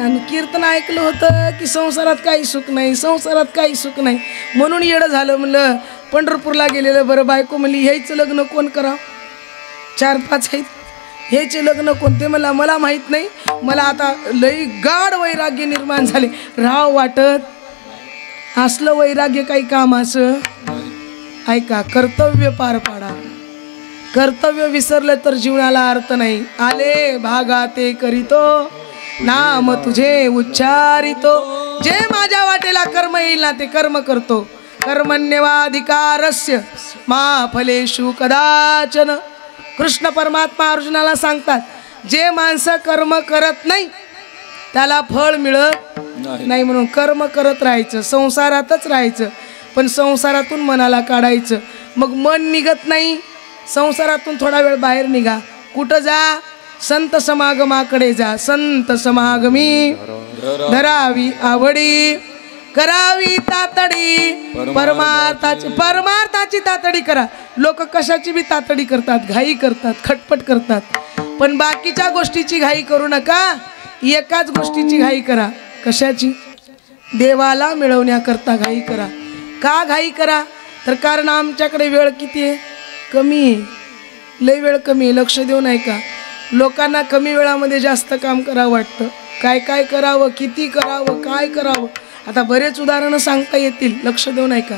आणि कीर्तन ऐकलं होतं की संसारात काही सुख नाही, संसारात काही सुख नाही, म्हणून येडं झालं. म्हणलं पंढरपूरला गेलेलं बरं. बायको म्हणली ह्याचं लग्न कोण करावं? 4-5 आहेत, ह्याचे लग्न कोणते? मला मला माहीत नाही, मला आता लई गाढ वैराग्य निर्माण झाले, राव वाटत असलं वैराग्य काही कामाचं. ऐका, कर्तव्य पार पाडा. कर्तव्य विसरलं तर जीवनाला अर्थ नाही. आले भागा ते करीतो, नाम तुझे उच्चारितो, जे माझ्या वाटेला कर्म येईल ना ते कर्म करतो. कर्मण्यवाधिकारस्य मा फलेषु कदाचन. कृष्ण परमात्मा अर्जुनाला सांगतात, जे माणसं कर्म करत नाही त्याला फळ मिळत नाही, म्हणून कर्म करत राहायचं, संसारातच राहायचं. पण संसारातून मनाला काढायचं. मग मन निघत नाही, संसारातून थोडा वेळ बाहेर निघा. कुठं जा? संत समागमाकडे जा. संत समागमी धरावी आवडी, करावी तातडी, परमार्थाची तातडी करा. लोक कशाची बी तातडी करतात, घाई करतात, खटपट करतात, पण बाकीच्या गोष्टीची घाई करू नका. एकाच गोष्टीची घाई करा. कशाची? देवाला मिळवण्याकरता घाई करा. का घाई करा? तर कारण आमच्याकडे वेळ किती आहे? कमी आहे, लय वेळ कमी आहे. लक्ष देऊ नाही का? लोकांना कमी वेळामध्ये जास्त काम करावं वाटतं. काय काय करावं, किती करावं, काय करावं, आता बरेच उदाहरणं सांगता येतील. लक्ष देऊ नाही का?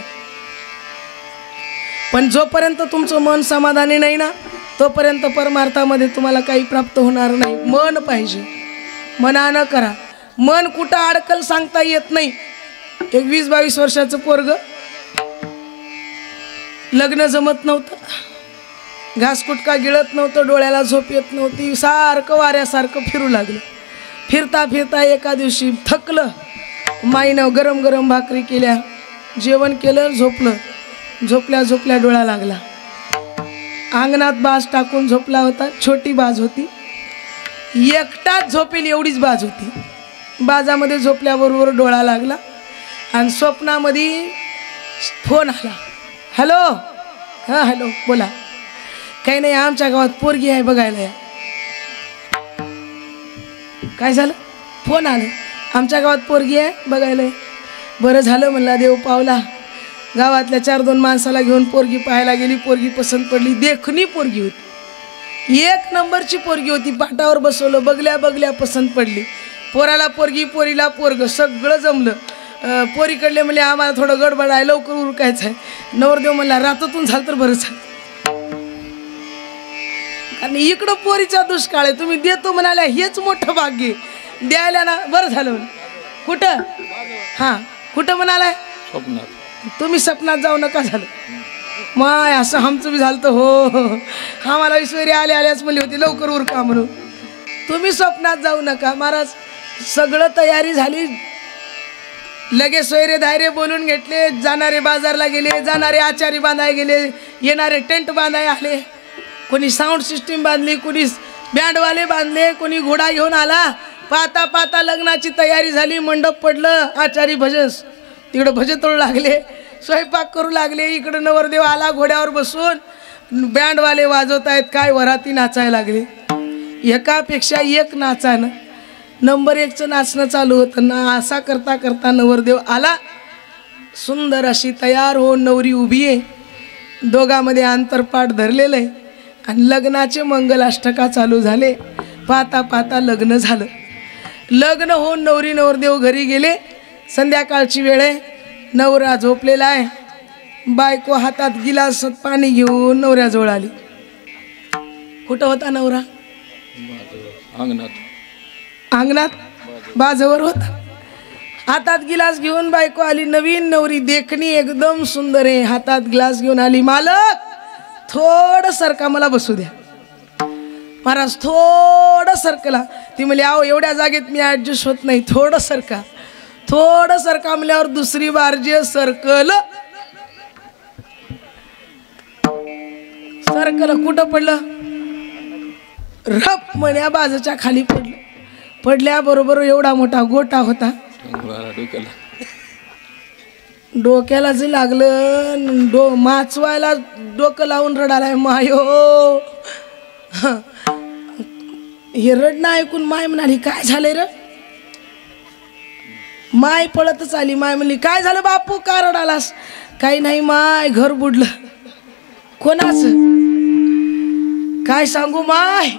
पण जोपर्यंत तुमचं मन समाधानी नाही ना, तोपर्यंत परमार्थामध्ये तुम्हाला काही प्राप्त होणार नाही. मन पाहिजे, मनानं करा. मन कुठं अडकल सांगता येत नाही. एक 20-22 वर्षाचं पोरग, लग्न जमत नव्हतं, घास कुटका गिळत नव्हतं, डोळ्याला झोप येत नव्हती, सारखं वाऱ्यासारखं फिरू लागलं. फिरता फिरता एका दिवशी थकलं, माईनं गरम गरम भाकरी केल्या, जेवण केलं, झोपलं. झोपल्या झोपल्या डोळा लागला. अंगणात बाज टाकून झोपला होता. छोटी बाज होती, एकटाच झोपेल एवढीच बाज होती. बाजामध्ये झोपल्याबरोबर डोळा लागला आणि स्वप्नामध्ये फोन आला. हॅलो, हां हॅलो, बोला. काही नाही, आमच्या गावात पोरगी आहे, बघायला या. काय झालं? फोन आलं, आमच्या गावात पोरगी आहे, बघायला. बरं झालं म्हणला, देव पावला. गावातल्या 4-2 माणसाला घेऊन पोरगी पाहायला गेली. पोरगी पसंत पडली. देखणी पोरगी होती, 1 नंबरची पोरगी होती. पाटावर बसवलं, बघल्या बघल्या पसंत पडली. पोराला पोरगी, पोरीला पोरग, सगळं जमलं. पोरीकडले म्हणले आम्हाला थोडं गडबड आहे, लवकर उरकायचं आहे. नवरदेव म्हणला रातातून झालं तर बरं झालं, आणि इकडं पोरीचा दुष्काळ आहे, तुम्ही देतो म्हणाल्या, हेच मोठं भाग्य द्यायला ना. बरं झालं. कुठं? हां, कुठं म्हणालाय? स्वप्नात. तुम्ही स्वप्नात जाऊ नका. झालं माय, असं आमचं बी झालं तर. हो, आम्हाला ईश्वरी आल्याच म्हणली होती लवकर उरका म्हणून. तुम्ही स्वप्नात जाऊ नका. महाराज सगळं तयारी झाली, लगेच सोयरे धायरे बोलून घेतले. जाणारे बाजारला गेले, जाणारे आचारी बांधाय गेले, येणारे टेंट बांधाय आले. कोणी साऊंड सिस्टीम बांधली, कोणी बँडवाले बांधले, कोणी घोडा घेऊन आला. पाहता पाहता लग्नाची तयारी झाली. मंडप पडलं, आचारी भजन तिकडं भजन तोडू लागले, स्वयंपाक करू लागले. इकडं नवरदेव आला घोड्यावर बसून. बँडवाले वाजवत आहेत, काय वराती नाचायला लागले. एकापेक्षा एक नाचानं नंबर 1चं नाचणं चालू होतं ना. असा करता करता नवरदेव आला. सुंदर अशी तयार होऊन नवरी उभी आहे. दोघांमध्ये आंतरपाठ धरलेलं आहे आणि लग्नाचे मंगलाष्टका चालू झाले. पाहता पाहता लग्न झालं. लग्न होऊन नवरी नवरदेव घरी गेले. संध्याकाळची वेळ आहे. नवरा झोपलेला आहे. बायको हातात गिलास पाणी घेऊन नवऱ्याजवळ आली. कुठं होता नवरा? अंगणात बाजूवर होता. हातात गिलास घेऊन बायको आली. नवीन नवरी देखणी एकदम सुंदर आहे. हातात ग्लास घेऊन आली. मालक थोडं सरका, मला बसू द्या. महाराज थोडं सरकला. ती म्हणली आहो एवढ्या जागेत मी ॲडजस्ट होत नाही, थोडं सरका. थोडं सरका म्हणल्यावर दुसरी बार जे सरकलं. सरकलं कुठं पडलं? रप मण्या बाजूच्या खाली पडलं. पडल्याबरोबर एवढा मोठा गोटा होता. डोक्याला जे लागलं. माचवायला डोकं लावून रडालाय. मायो हे रडणं ऐकून माय म्हणाली काय झालंय र? माय पळतच आली. माय म्हणली काय झालं बापू, का रडालास? काही नाही माय, घर बुडलं. कोणाचं? काय सांगू माय,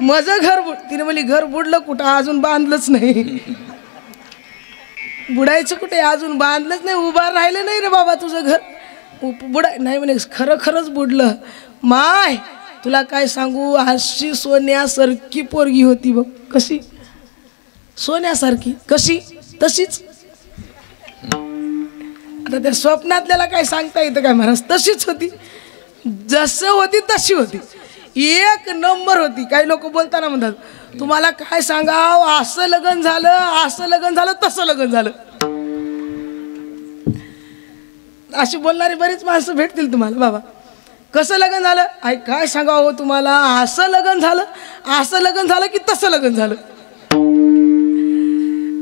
माझं घर तिने म्हणली घर बुडलं कुठं? अजून बांधलंच नाही. बुडायचं कुठे? अजून बांधलंच नाही. उभा राहिलं नाही रे बाबा तुझं घर. बुडाय नाही म्हणे. खरंच बुडलं. माय तुला काय सांगू, अशी सोन्यासारखी पोरगी होती बघ. कशी? सोन्यासारखी. कशी? तशीच. आता त्या स्वप्नातल्याला काय सांगता येतं काय महाराज? तशीच होती. जसं होती तशी होती. एक नंबर होती. काही लोक बोलताना म्हणतात तुम्हाला काय सांगाव, असं लग्न झालं, असं लग्न झालं, तसं लग्न झालं. अशी बोलणारी बरीच माणसं भेटतील तुम्हाला. बाबा कसं लग्न झालं? काय सांगावं तुम्हाला, असं लग्न झालं, असं लग्न झालं की तसं लग्न झालं.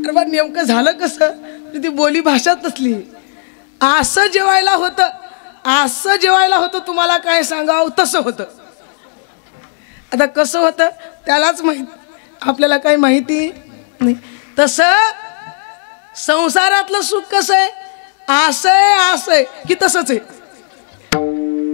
अरे बा नेमकं झालं कसं? ती बोली भाषा तसली. असं जेवायला होतं, असं जेवायला होतं, तुम्हाला काय सांगावं तसं होतं. आता कसं होतं त्यालाच माहिती, आपल्याला काही माहिती नाही. तसं संसारातलं सुख कसं आहे? असं आहे की तसंच आहे.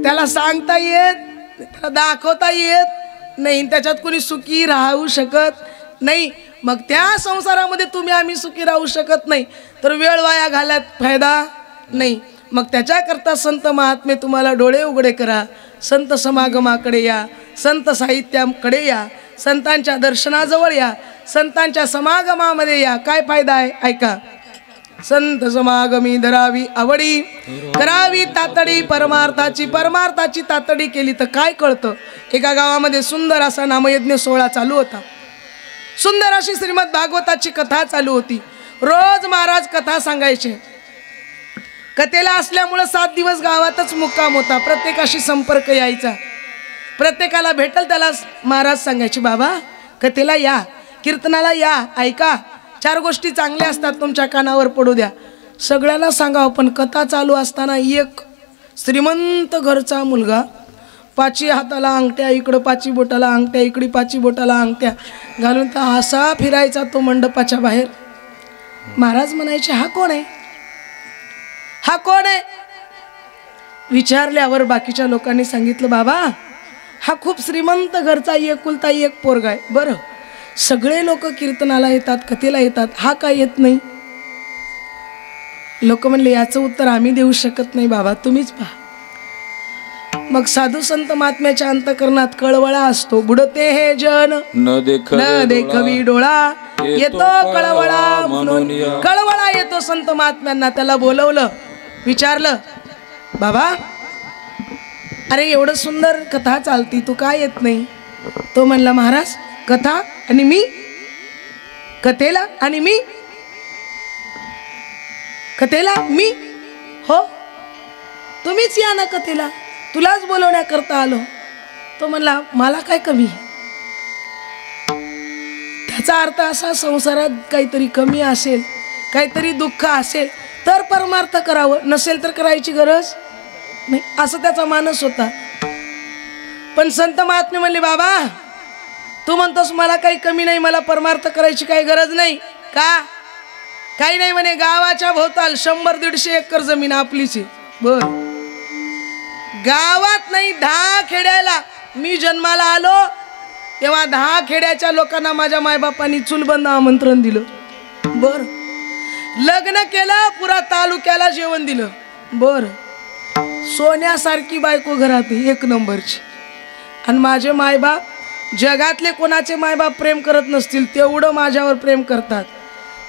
त्याला सांगता येत, त्याला दाखवता येत नाही. त्याच्यात कोणी सुखी राहू शकत नाही. मग त्या संसारामध्ये तुम्ही आम्ही सुखी राहू शकत नाही तर वेळ वाया घालत फायदा नाही. मग त्याच्याकरता संत महात्मे तुम्हाला डोळे उघडे करा. संत समागमाकडे या, संत साहित्याकडे या, संतांच्या दर्शनाजवळ या, संतांच्या समागमामध्ये या. काय फायदा आहे ऐका. संत समागमी धरावी आवडी, करावी तातडी परमार्थाची. परमार्थाची तातडी केली तर काय कळतं? एका गावामध्ये सुंदर असा नामयज्ञ सोहळा चालू होता. सुंदर अशी श्रीमद भागवताची कथा चालू होती. रोज महाराज कथा सांगायचे. कथेला असल्यामुळे 7 दिवस गावातच मुक्काम होता. प्रत्येकाशी संपर्क यायचा. प्रत्येकाला भेटल त्याला महाराज सांगायचे बाबा कथेला या, कीर्तनाला या, ऐका. 4 गोष्टी चांगल्या असतात, तुमच्या कानावर पडू द्या. सगळ्यांना सांगावं. पण कथा चालू असताना एक श्रीमंत घरचा मुलगा 5 हाताला अंगठ्या, इकडं 5 बोटाला अंगठ्या, इकडे 5 बोटाला अंगठ्या घालून तर असा फिरायचा तो मंडपाच्या बाहेर. महाराज म्हणायचे हा कोण आहे? हा कोण आहे? विचारल्यावर बाकीच्या लोकांनी सांगितलं बाबा हा खूप श्रीमंत घरचा एकुलता एक पोरगा आहे. बरं सगळे लोक कीर्तनाला येतात, कथेला येतात, हा काय येत नाही? लोक म्हणले याचं उत्तर आम्ही देऊ शकत नाही बाबा, तुम्हीच पहा. मग साधू संत महात्म्याच्या अंतकरणात कळवळा असतो. बुडते हे जन न देखवी डोळा, येतो कळवळा म्हणून. कळवळा येतो संत महात्म्यांना. त्याला बोलवलं, विचारलं बाबा अरे एवढं सुंदर कथा चालती, तू काय येत नाही? तो म्हणला महाराज कथा आणि मी, कथेला आणि मी, कथेला मी, हो तुम्हीच या ना कथेला, तुलाच बोलवण्याकरता आलो. तो म्हणला मला काय कमी? त्याचा अर्थ असा संसारात काहीतरी कमी असेल, काहीतरी दुःख असेल तर परमार्थ करावं, नसेल तर करायची गरज नाही, असं त्याचा मानस होता. पण संत महात्मे म्हणले बाबा तू म्हणतोस मला काही कमी नाही, मला परमार्थ करायची काही गरज नाही का? काही नाही म्हणे, गावाच्या भोवताल 100-150 एकर जमीन आपलीच आहे. बर, गावात नाही 10 खेड्याला मी जन्माला आलो तेव्हा 10 खेड्याच्या लोकांना माझ्या मायबापांनी चुलबंद आमंत्रण दिलं. बर, लग्न केलं, पुरा तालुक्याला जेवण दिलं. बर, सोन्यासारखी बायको घरात 1 नंबरची. आणि माझे मायबाप जगातले कोणाचे मायबाप प्रेम करत नसतील तेवढं माझ्यावर प्रेम करतात.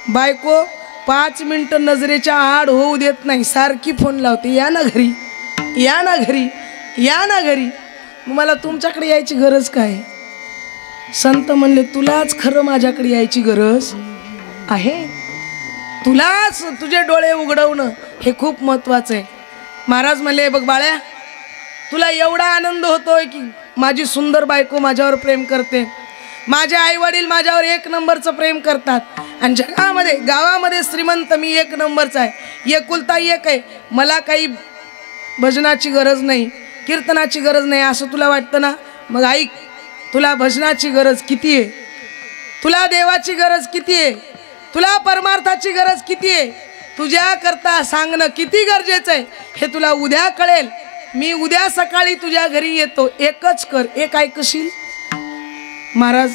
बायको 5 मिनिटं नजरेच्या आड होऊ देत नाही, सारखी फोन लावते, या ना घरी, या ना घरी, या ना घरी. मला तुमच्याकडे यायची गरज काय? संत म्हणले तुलाच खरं माझ्याकडे यायची गरज आहे. तुलाच तुझे डोळे उघडवणं हे खूप महत्वाचं आहे. महाराज म्हणले बघ बाळ्या, तुला एवढा आनंद होतोय की माझी सुंदर बायको माझ्यावर प्रेम करते, माझे आई वडील माझ्यावर 1 नंबरचं प्रेम करतात, आणि जगामध्ये गावामध्ये श्रीमंत मी 1 नंबरचा आहे, एकुलता एक आहे, मला काही भजनाची गरज नाही, कीर्तनाची गरज नाही असं तुला वाटतं ना? मग ऐक, तुला भजनाची गरज किती आहे, तुला देवाची गरज किती आहे, तुला परमार्थाची गरज किती आहे, तुझ्या करता सांगणं किती गरजेचं आहे हे तुला उद्या कळेल. मी उद्या सकाळी तुझ्या घरी येतो, एकच कर, एक ऐकशील? महाराज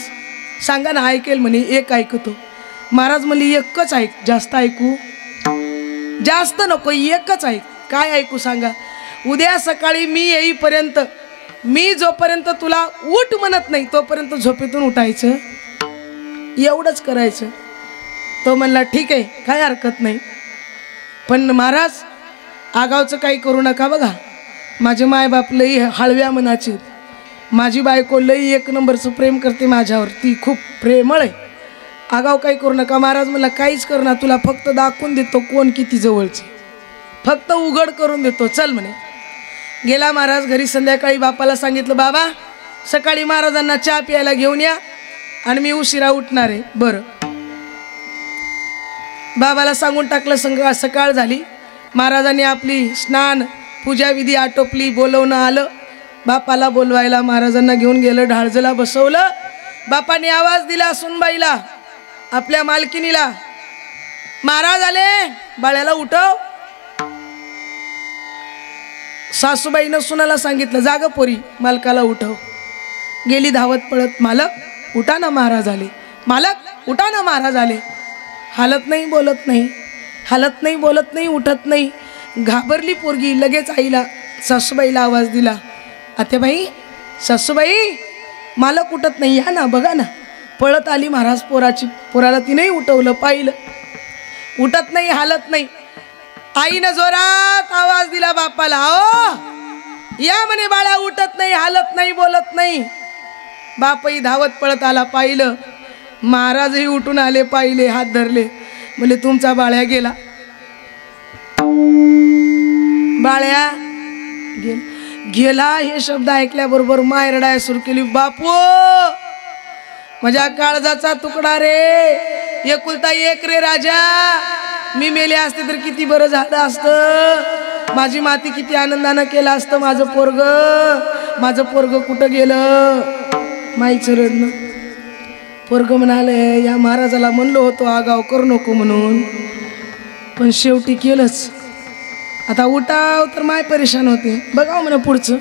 सांगा ना, ऐकेल म्हणे, एक ऐकतो. महाराज म्हणले एकच ऐक, जास्त ऐकू जास्त नको, एकच ऐक. काय ऐकू सांगा? उद्या सकाळी मी येईपर्यंत, मी जोपर्यंत तुला उठ म्हणत नाही तोपर्यंत झोपेतून उठायचं, एवढंच करायचं. तो म्हणला ठीक आहे, काय हरकत नाही, पण महाराज आगावचं काही करू नका. बघा माझे मायबाप लई हळव्या मनाचे, माझी बायको लई 1 नंबरचं प्रेम करते माझ्यावर, ती खूप प्रेमळ आहे, आगाव काही करू नका. महाराज म्हणला काहीच कर ना, तुला फक्त दाखवून देतो कोण किती जवळचे, फक्त उघड करून देतो, चल म्हणे. गेला महाराज घरी. संध्याकाळी बापाला सांगितलं बाबा सकाळी महाराजांना चहा प्यायला घेऊन या आणि मी उशिरा उठणार आहे. बरं, बाबाला सांगून टाकलं. सकाळ झाली, महाराजांनी आपली स्नान पूजा विधी आटोपली, बोलवणं आलं. बापाला बोलवायला महाराजांना घेऊन गेलं, ढाळजला बसवलं. बापाने आवाज दिला सुनबाईला, आपल्या मालकिनीला, महाराज आले, बाळ्याला उठव. सासूबाईनं सुनाला सांगितलं जाग पोरी, मालकाला उठव. गेली धावत पळत, मालक उठा ना महाराज आले, मालक उठा ना महाराज आले. हालत नाही, बोलत नाही, हालत नाही, बोलत नाही, उठत नाही. घाबरली पोरगी, लगेच आईला सासूबाईला आवाज दिला, आत्याबाई, सासूबाई, मालक उठत नाही, या ना बघा ना. पळत आली महाराज पोराला तिनेही उठवलं, पाहिलं, उठत नाही, हालत नाही. आईनं जोरात आवाज दिला बापाला, ओ या म्हणे, बाळा उठत नाही, हालत नाही, बोलत नाही. बापही धावत पळत आला, पाहिलं. महाराजही उठून आले, पाहिले, हात धरले, म्हणजे तुमचा बाळ्या गेला. बाळ्या गेला हे शब्द ऐकल्याबरोबर माय रडाय सुरू केली. बापू माझ्या काळजाचा तुकडा रे, एकुलता एक रे राजा, मी मेले असते तर किती बरं झालं असतं, माझी माती किती आनंदानं केलं असतं. माझं पोरग कुठं गेलं? माईचं रडणं. पोरग म्हणाले या महाराजाला म्हणलो होतो आगाव करू नको म्हणून, पण शेवटी केलंच. आता उठाव तर माय परेशान होते, बघाव म्हणा पुढचं.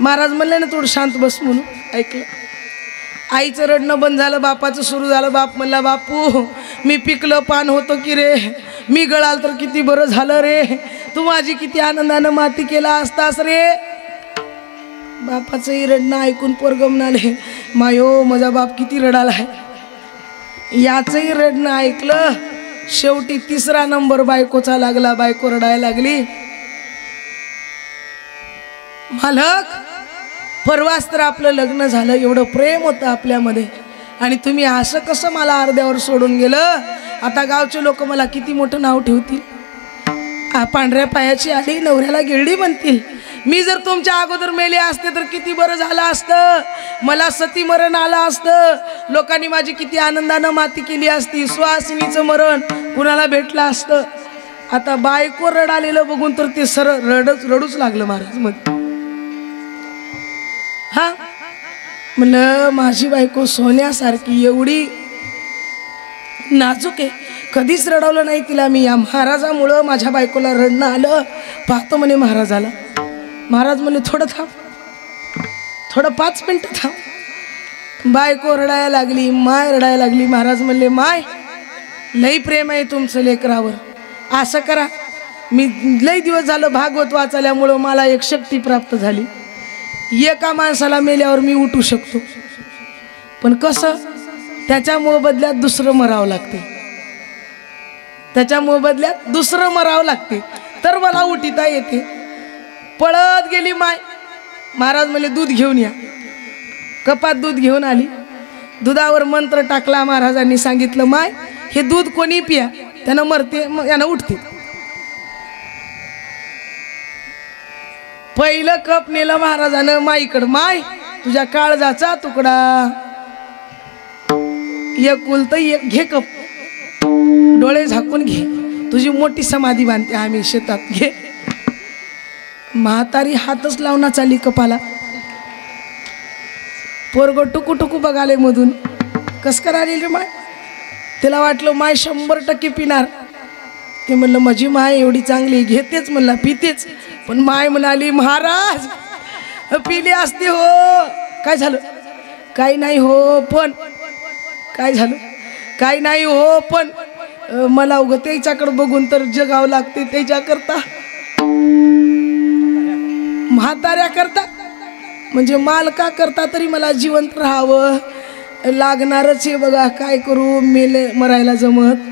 महाराज म्हणले ना थोडं शांत बस म्हणून, ऐकलं. आईचं रडणं बंद झालं, बापाचं सुरू झालं. बाप म्हणला बापू मी पिकलं पान होतो की रे, मी गळाल तर किती बरं झालं रे, तू माझी किती आनंदानं माती केला असतास रे. बापाचंही रडणं ऐकून पोरगं म्हणाले मायो माझा बाप किती रडालाय. याचंही रडणं ऐकलं. शेवटी 3रा नंबर बायकोचा लागला, बायको रडायला लागली. मालक परवाच तर आपलं लग्न झालं, एवढं प्रेम होतं आपल्यामध्ये, आणि तुम्ही असं कसं मला अर्ध्यावर सोडून गेलं. आता गावचे लोक मला किती मोठं नाव ठेवतील, पांढऱ्या पायाची आली नवऱ्याला गिरडी म्हणतील. मी जर तुमच्या अगोदर मेले असते तर किती बरं झालं असतं, मला सती मरण आलं असतं, लोकांनी माझी किती आनंदानं माती केली असती, सुहासिनीचं मरण कुणाला भेटलं असतं. आता बायको रडालेलं बघून तर ते सरळ रडूच लागलं महाराज. मग हा म्हणलं माझी बायको सोन्यासारखी एवढी नाजूक आहे, कधीच रडवलं नाही तिला मी. या महाराजामुळं माझ्या बायकोला रडणं आलं. पाहतो म्हणे महाराजाला. महाराज म्हणले थोडं थांब, थोडं 5 मिनिटं थांब. बायको रडायला लागली, माय रडायला लागली. महाराज म्हणले माय लई प्रेम आहे तुमचं लेकरावर, असं करा, मी लई दिवस झालं भागवत वाचल्यामुळं मला एक शक्ती प्राप्त झाली. एका माणसाला मेल्यावर मी उठू शकतो, पण कसं, त्याच्या मोबदल्यात दुसरं मरावं लागते, त्याच्या मोबदल्यात दुसरं मरावं लागते, तर मला उठिता येते. पळत गेली माय. महाराज म्हणले दूध घेऊन या. कपात दूध घेऊन आली. दुधावर मंत्र टाकला. महाराजांनी सांगितलं माय हे दूध कोणी पिया, त्यानं मरते, यानं उठते. पहिलं कप नेलं महाराजानं माईकडं. माय तुझ्या काळजाचा तुकडा, एक उलत एक घे कप, डोळे झाकून घे, तुझी मोठी समाधी बांधते आम्ही शेतात, घे. म्हातारी हातच लावना चालली कपाला. पोरगं टुकू टुकू बघाले मधून. कसकर आली रे माय. तिला वाटलं माय 100% पिणार. ते म्हणलं माझी माय एवढी चांगली, घेतेच म्हणला, पितेच. पण माय म्हणाली महाराज पिली असते हो. काय झालं? काही नाही हो, पण काय झालं? काही नाही हो, पण मला उगं त्याच्याकडे बघून तर जगावं लागते, त्याच्याकरता, म्हाताऱ्या करता, म्हणजे मालका करता तरी मला जिवंत राहावं लागणारच आहे. बघा काय करू, मेले मरायला जमत.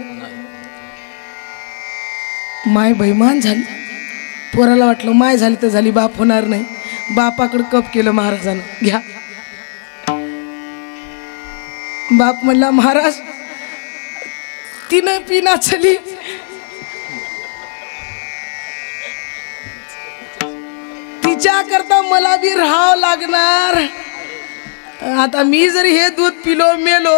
माय बैमान झाली. पोराला वाटलं माय झाली तर झाली, बाप होणार नाही. बापाकडे कप केलं महाराजानं, घ्या. बाप म्हणला महाराज तिनं पिना चली, तिच्या करता मला बी राहावं लागणार. आता मी जरी हे दूध पिलो मेलो,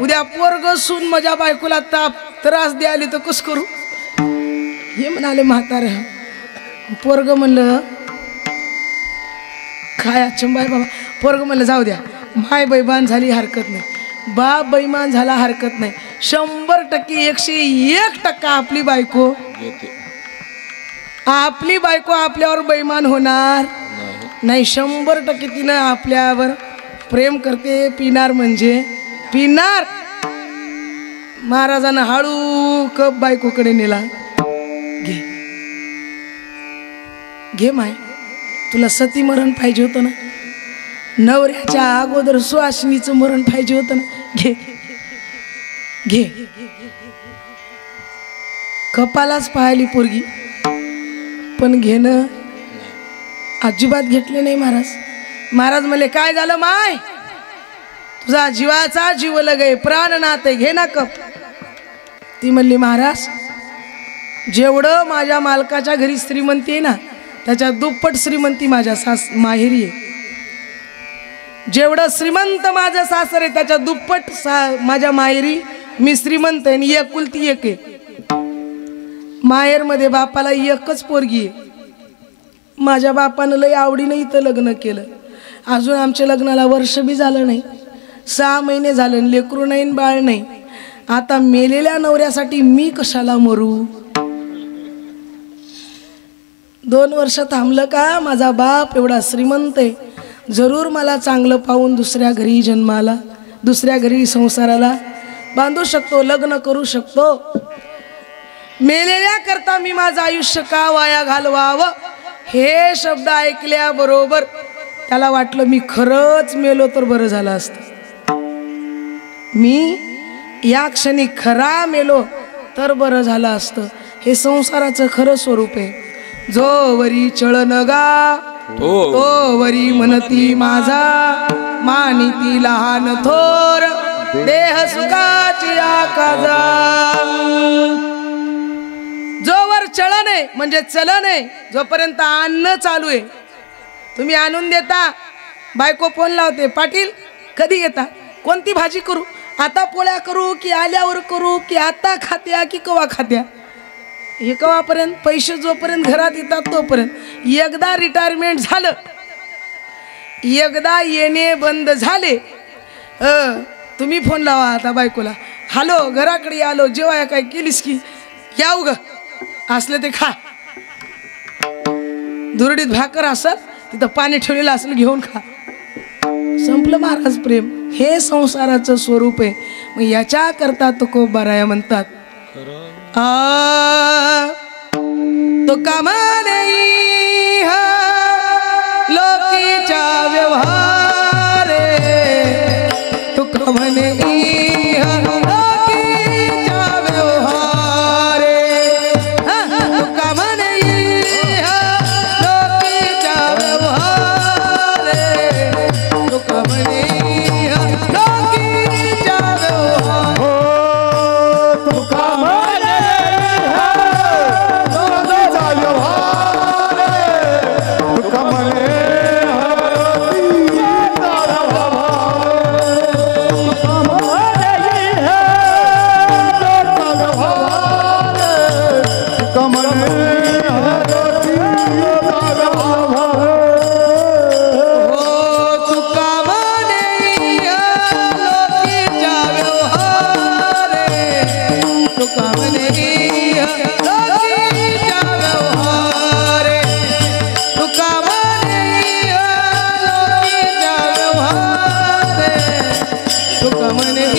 उद्या पोरग सून माझ्या बायकोला ताप त्रास द्यायला तर कस करू. हे म्हणाले म्हातारे. पोरग म्हणलं काय अचंबाय बाबा. पोरग म्हणलं जाऊ द्या, माय बैमान झाली हरकत नाही, बाप बैमान झाला हरकत नाही. 100% 101% आपली बायको, आपली बायको आपल्यावर बैमान होणार नाही. 100% तिनं आपल्यावर प्रेम करते. पिणार म्हणजे पिणार. महाराजानं हळू कप बायकोकडे नेला. घे घे माय, तुला सती मरण पाहिजे होतं ना, नवऱ्याच्या अगोदर सुहासिनीचं मरण पाहिजे होतं ना, घे घे. कपालाच पाहिली पोरगी, पण घेणं अजिबात घेतले नाही महाराज. महाराज म्हणले काय झालं माय, तुझा जीवाचा जीव लगे, प्राणनाथ आहे, घे ना कप. ती म्हणली महाराज जेवढं माझ्या मालकाच्या घरी श्रीमंती आहे ना, त्याच्या दुप्पट श्रीमंती माझ्या माहेरी आहे. जेवढं श्रीमंत माझं सासर आहे त्याच्या दुप्पट माझ्या माहेरी मी श्रीमंत आहे. आणि एकुलती एक आहे. माहेरमध्ये बापाला एकच पोरगी आहे. माझ्या बापानं लई आवडीनं इथं लग्न केलं. अजून आमच्या लग्नाला वर्ष बी झालं नाही, 6 महिने झालं, लेकरू नाही बाळ नाही. आता मेलेल्या नवऱ्यासाठी मी कशाला मरू. 2 वर्ष थांबलं का, माझा बाप एवढा श्रीमंत आहे, जरूर मला चांगलं पाहून दुसऱ्या घरी जन्माला, दुसऱ्या घरी संसाराला बांधू शकतो, लग्न करू शकतो. मेलेल्या करता मी माझं आयुष्य का वाया घालवावं. हे शब्द ऐकल्याबरोबर त्याला वाटलं मी खरंच मेलो तर बरं झालं असतं. मी या क्षणी खरा मेलो तर बरं झालं असतं. हे संसाराचं खरं स्वरूप आहे. जो वरी चळन गा तो वरी म्हणती माझा, मानिती लहान थोर देह सुखाची आकाजा. जोवर चलन आहे म्हणजे चलन आहे, जोपर्यंत अन्न चालू आहे. तुम्ही आणून देता, बायको फोन लावते, पाटील कधी येता, कोणती भाजी करू, आता पोळ्या करू की आल्यावर करू, की आता खात्या की कवा खात्या. हे कवापर्यंत, पैसे जोपर्यंत घरात येतात तोपर्यंत. एकदा रिटायरमेंट झालं एकदा येणे बंद झाले तुम्ही फोन लावा आता बायकोला, हॅलो घराकडे आलो, जेव्हा काय केलीस की याव ग, असले ते खा, दुरडीत भाकर असल तिथं पाणी ठेवलेलं असेल घेऊन खा, संपलं महाराज प्रेम. हे संसाराचं स्वरूप आहे. मग याच्या करता तुकोबाराया म्हणतात तुका म्हणे लोकीच्या व्यवहारे, तुका म्हणे लोकीच्या व्यवहारे, तुका म्हणे लोकीच्या व्यवहारे, तुका म्हणे लोकीच्या व्यवहार, तुका म्हणे लोकीच्या व्यवहार, तुका म्हणे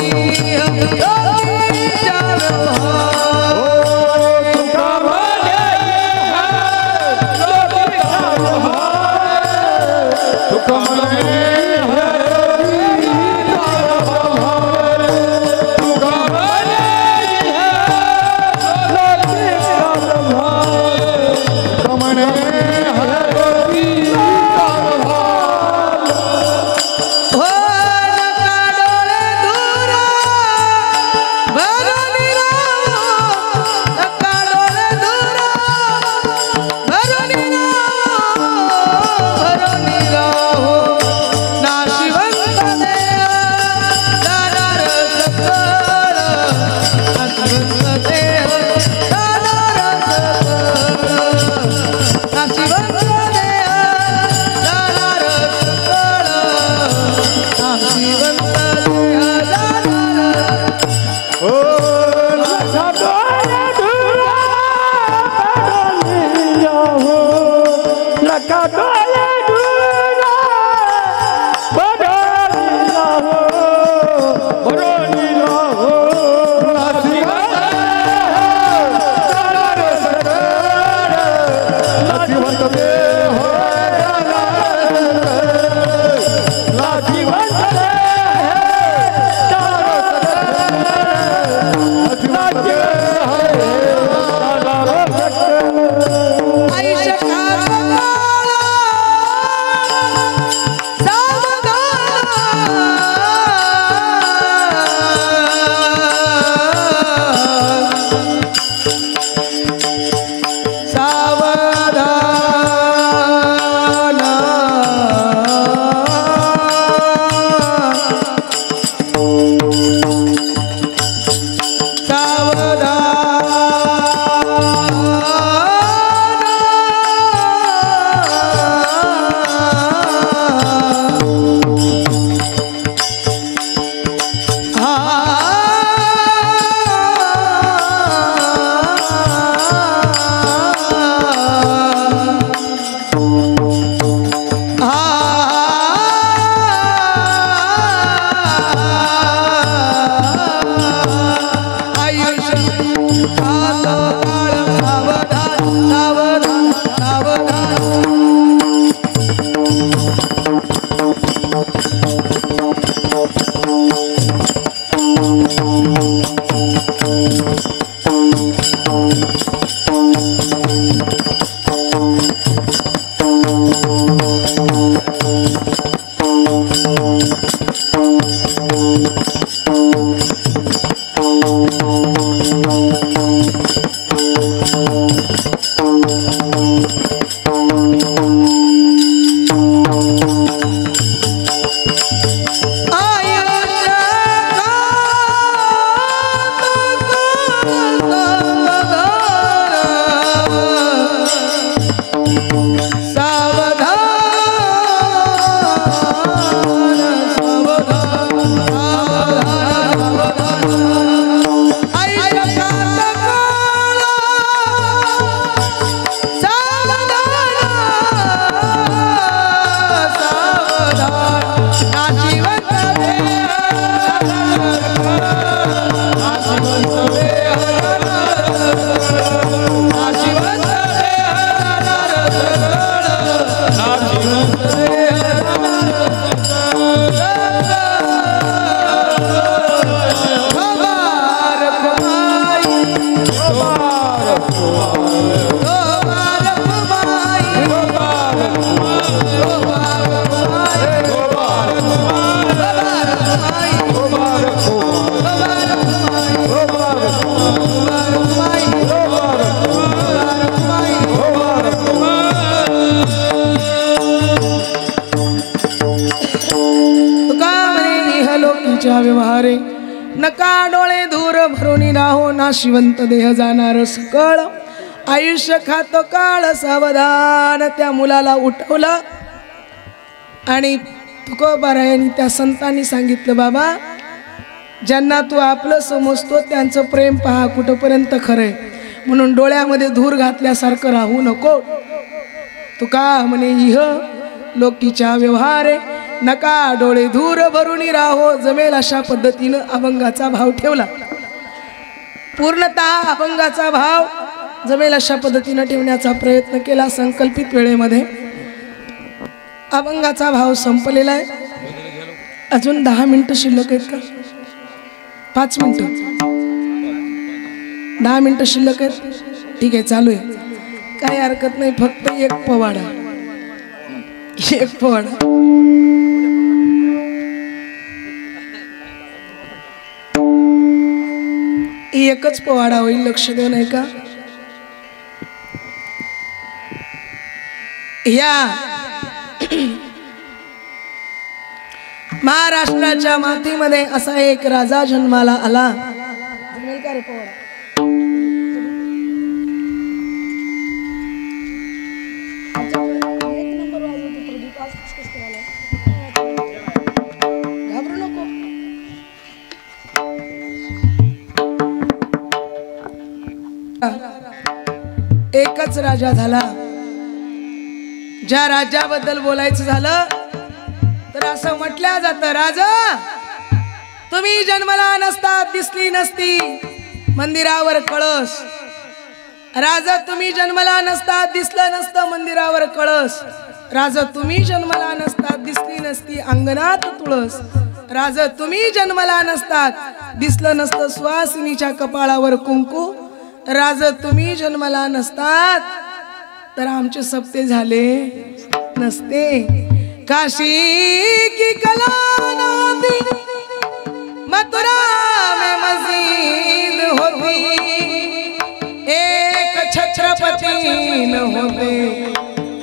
नका डोळे धूर भरून राहो नाशिवंत देह जाणार सकळ आयुष्य खातो काळ सावधान त्या मुलाला उठवलं आणि तुकोबारायांनी त्या संतांनी सांगितलं बाबा ज्यांना तू आपलं समजतो त्यांचं प्रेम पहा कुठपर्यंत खरंय म्हणून डोळ्यामध्ये धूर घातल्यासारखं राहू नको तुका म्हणे इह लोकीच्या व्यवहारे नका डोळे धूर भरून राहो जमेल अशा पद्धतीनं अभंगाचा भाव ठेवला पूर्णतः अभंगाचा भाव जमेल अशा पद्धतीनं ठेवण्याचा प्रयत्न केला संकल्पित वेळेमध्ये अभंगाचा भाव संपलेला आहे अजून 10 मिनिटं शिल्लक आहेत का 5 मिनिटं 10 मिनिटं शिल्लक आहेत ठीक आहे चालू आहे काही हरकत नाही फक्त एक पोवाडा एकच पोवाडा होईल लक्ष देऊ नाही का या महाराष्ट्राच्या मातीमध्ये असा एक राजा जन्माला आला घाबरू नको एकच राजा झाला ज्या राज्याबद्दल बोलायचं झालं तर असं म्हटलं जातं राजा तुम्ही जन्मला नसता दिसली नसती मंदिरावर कळस राजा तुम्ही जन्मला नसता दिसलं नसतं मंदिरावर कळस राजा तुम्ही जन्मला नसता दिसली नसती अंगणात तुळस राजा तुम्ही जन्मला नसतात दिसलं नसतं सुवासिनीच्या कपाळावर कुंकू राजा तुम्ही जन्मला नसतात तर आमचे सप्ते झाले नसते काशी की कला नादी मथुरा में मस्जिद होती एक छत्रपति न होते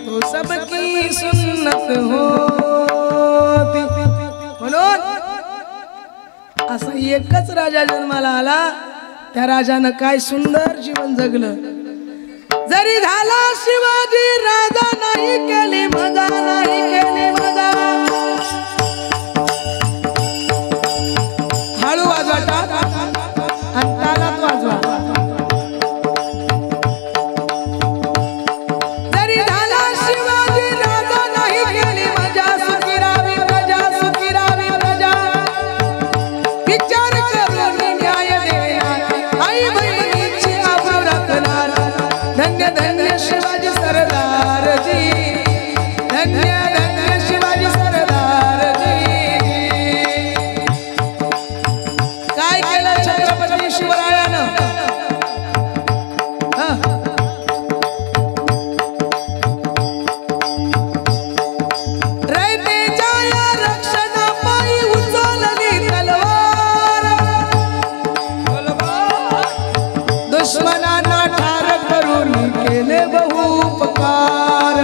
तो सबकी सुन्नत होती म्हणून असा एकच राजा जन्माला आला त्या राजानं काय सुंदर जीवन जगलं जरी झाला शिवाजी राजा नाही केली मजा हळू वाजवा आणि तालात वाजवा जरी झाला शिवाजी राजा नाही केली मजा सुखी राहावी प्रजा विचार करून न्याय देणार आई बहिणीची आबरू राखणार धन्य धन्य शिवाजी सरदार जी धन्य धन्य शिवाजी सरदार जी काय केलं छत्रपती शिवरायानं रयतेच्या या रक्षणापायी उचलली तलवार दुश्मनांना ठार करून केले बहु उपकार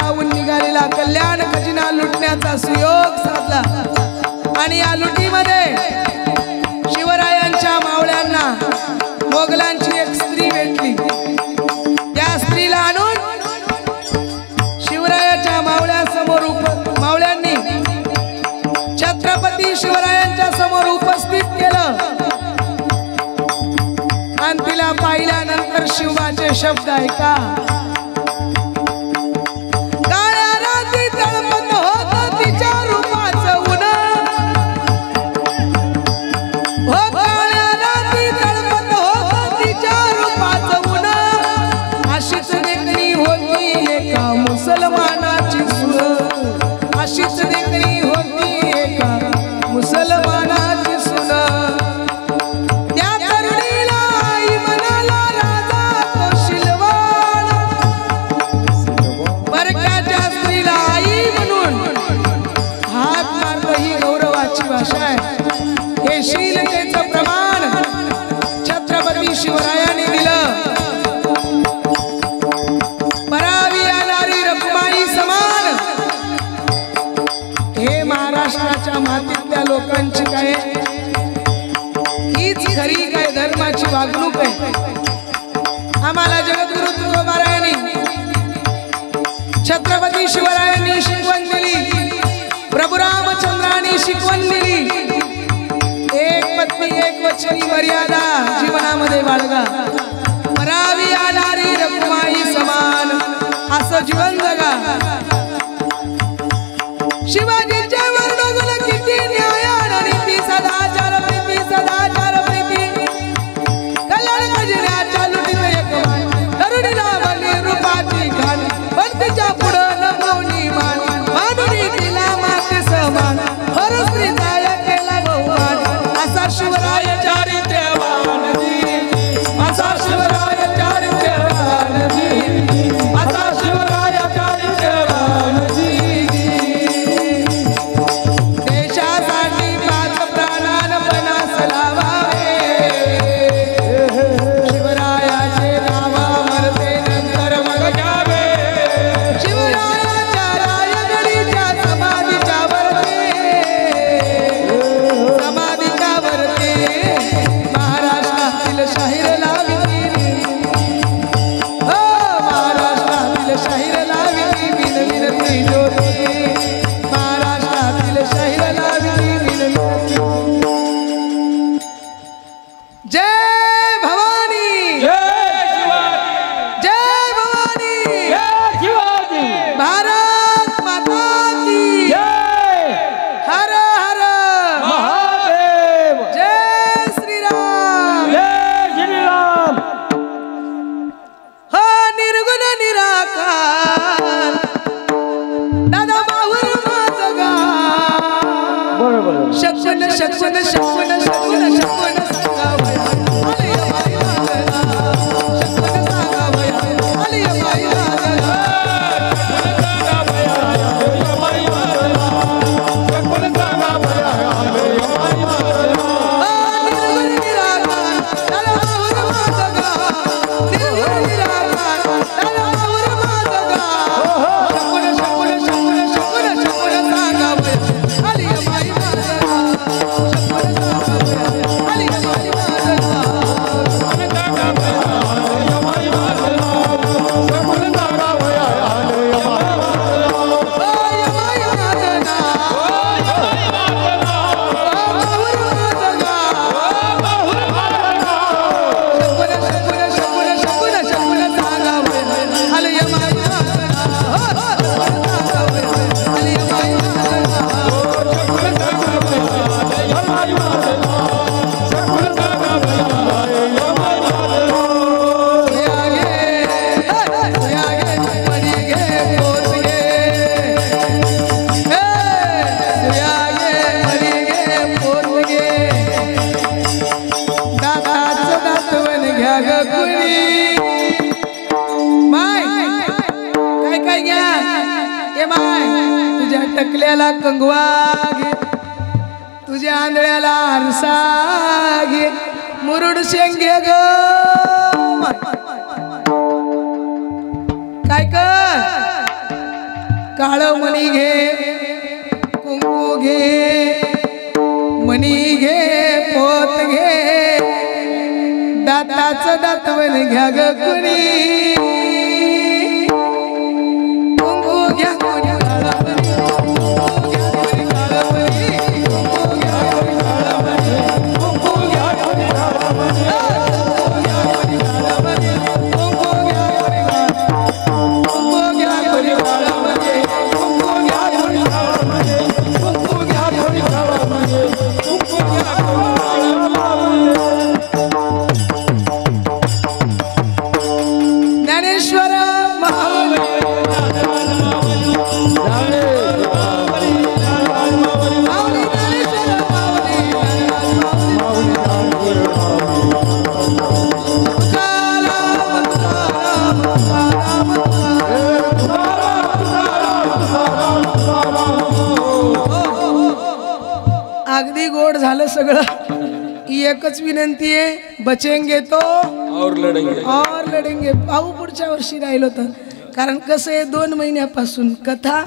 गावाहून निघालेला कल्याण खजिना लुटण्याचा सुयोग साधला आणि या लुटीमध्ये शिवरायांच्या मावळ्यांना मोगलांची एक स्त्री भेटली। त्या स्त्रीला आणून शिवरायाच्या मावळ्यासमोर मावळ्यांनी छत्रपती शिवरायांच्या समोर उपस्थित केलं आणि तिला पाहिल्यानंतर शिवाचे शब्द ऐका। काळ्या रात्री तळपत होत तिच्या रूपाचं ऊन, हो काळ्या रात्री तळपत होत तिच्या रूपाचं ऊन, अशीच देखणी होती एका मुसलमानाची सून, अशीच देखणी होती एका मुसलमानाची सून। हे शीलतेचं प्रमाण छत्रपती शिवरायांनी दिलं। परावी आणारी रखुमाई समान हे महाराष्ट्राच्या मातीतल्या लोकांची काय हीच खरी काय धर्माची वागणूक आहे। आम्हाला जगद्गुरु तुकोबारायांनी छत्रपती शिवरायांनी शिकवण दिली, प्रभू रामचंद्रांनी शिकवण दिली, एक पत्नी एक वचनी मर्यादा जीवनामध्ये बाळगा, परावी आणारी रखुमाई समान असं जीवन जगा। शिवाजीच्या वर्णगुण किती न्याय नीती सदाचार प्रीती, सदाचार प्रीती, कल्याण खजिन्याच्या लुटीत एक मान, तरुणीला बली रूपाची घाण, पण तिच्या पुढं नभवणी मान, मानुनी तिला माते समान, हर स्त्रीचा केला बहुमान, असा शिवराय चारित्र्यवान जी, असा शिवराय चारित्र्यवान जी, असा शिवराय चारित्र्यवान जी। देशासाठी पाच प्राणांपणास लावावे, शिवरायाचे नावावर ते नंतर मग घ्यावे, शिवरायाच्या रायगडीच्या समाधीच्या वरती, समाधीच्या वरती महाराष्ट्रातील शाहीर लाविली, हो महाराष्ट्रातील शाहीर लाविली बिनविनती ज्योती, महाराष्ट्रातील शाहीर लाविली बिनविनती। जय भवानी, जय भवानी, भारत माता की हर हर महादेव जय श्रीराम। जय श्रीराम। हो निर्गुण निराकार दादा माहुर माझं गाव, बरोबर शकुन शकुन शकुन शकुन शकुन सांगावया आलय बाई माझा, शकुन सांगावया आलय बाई माझा, निर्गुण निराकार दादा माहुर माझं गाव, निर्गुण निराकार दादा माहुर माझं गाव, शकुन शकुन शकुन शकुन शकुन सांगावया आलय बाई माझा, शकुन सांगावया आलय बाई तुझ्या टकल्याला कंगवा घे, तुझ्या आंधळ्याला आरसा घे, मुरुड शेंगे ग काय कर काळ मणी घे कुंकू घे मणी घे पोत घे दाताचं दातवण घ्या ग कुणी कुंकू घ्या कुणी काळं मणी, कुंकू घ्या कुणी काळं मणी, कुंकू घ्या कुणी काळं मणी, कुंकू घ्या कुणी काळं मणी, कुंकू घ्या कुणी काळं मणी, कुंकू घ्या कुणी काळं मणी, कुंकू घ्या कुणी काळं मणी, कुंकू घ्या कुणी काळं मणी, कुंकू घ्या कुणी काळं मणी. ज्ञानेश्वर माऊली अगदी गोड झालं सगळं. एकच विनंती आहे, बचेंगे तो और लढेंगे. पाहू पुढच्या वर्षी राहिलो तर. कारण कसं आहे 2 महिन्यापासून कथा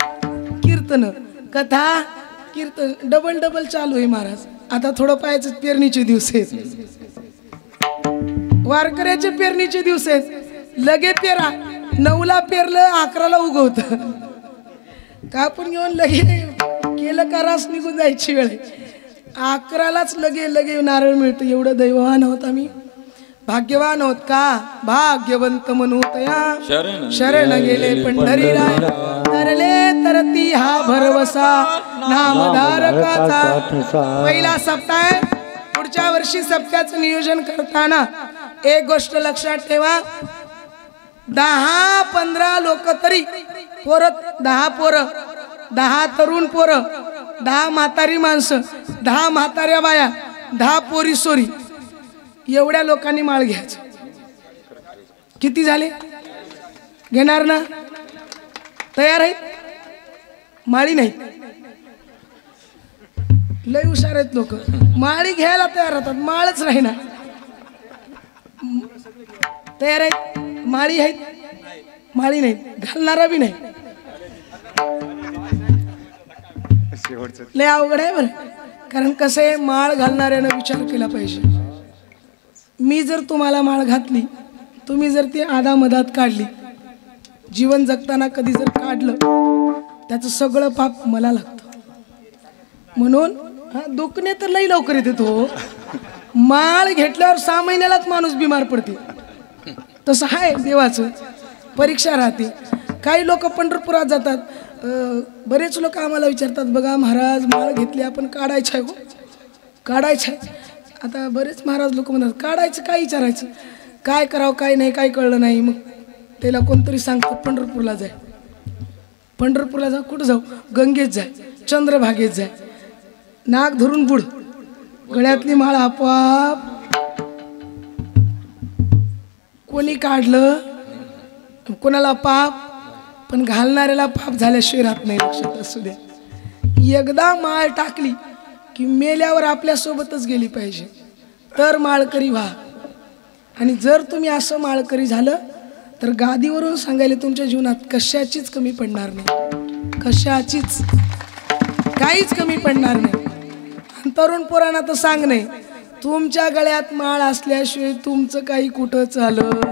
कीर्तन कथा कीर्तन डबल चालू आहे महाराज. आता थोडं पाहायचं पेरणीचे दिवस आहेत, वारकऱ्याचे पेरणीचे दिवस आहेत. लगे पेरा 9ला पेरलं 11ला उगवत. कापून घेऊन लगे केलं का रास निघून जायची वेळ आहे. 11लाच लगे नारळ मिळतं. एवढं दैववान आहोत आम्ही, भाग्यवान आहोत का. भाग्यवंत म्हणूतया शरण गेले पंढरीराय, तरले तरती हा भरवसा नामधारकाचा. पहिला सप्ताह आहे. पुढच्या वर्षी सप्त्याचं नियोजन करताना एक गोष्ट लक्षात ठेवा, 10-15 लोक तरी पोरं, 10 पोरं, 10 तरुण पोरं, 10 म्हातारी माणसं, 10 म्हाताऱ्या बाया, 10 पोरी सोरी, एवढ्या लोकांनी माळ घ्यायचं. किती झाले? घेणार ना? तयार आहेत? माळी नाही, लय हुशार आहेत लोक. माळी घ्यायला तयार होतात, माळच नाही ना. तयार आहेत? माळी आहेत? माळी नाही, घालणारा बी नाही. लय अवघड आहे बरं. कारण कसं आहे, माळ घालणाऱ्यानं विचार केला पाहिजे. मी जर तुम्हाला माळ घातली, तुम्ही जर ती आधा मधात काढली, जीवन जगताना कधी जर काढलं, त्याचं सगळं पाप मला लागतं. म्हणून दुखणे तर लई लवकर येते. तो माळ घेतल्यावर 6 महिन्यालाच माणूस बिमार पडते. तसं आहे देवाचं, परीक्षा राहते. काही लोक पंढरपुरात जातात. बरेच लोक आम्हाला विचारतात, बघा महाराज माळ घेतली आपण, काढायचं आहे हो, काढायचं आहे. आता बरेच महाराज लोक म्हणतात काढायचं, काय विचारायचं, काय करावं काय नाही, काय कळलं नाही. मग त्याला कोणतरी सांगतं पंढरपूरला जाय. पंढरपूरला जा, कुठं जाऊ? गंगेत जाय, चंद्रभागेत जाय, नाक धरून बुड, गळ्यातली माळ आपोआप. कोणी काढलं, कोणाला पाप, पण घालणाऱ्याला पाप झाल्याशिवाय राहत नाही. लक्षात असू द्या. एकदा माळ टाकली की मेल्यावर आपल्या सोबतच गेली पाहिजे, तर माळकरी व्हा. आणि जर तुम्ही असं माळकरी झालं तर गादीवरून सांगायला तुमच्या जीवनात कशाचीच कमी पडणार नाही, कशाचीच काहीच कमी पडणार नाही. आणि तरुण पोरांना तर सांग नाही, तुमच्या गळ्यात माळ असल्याशिवाय तुमचं काही कुठं चालत.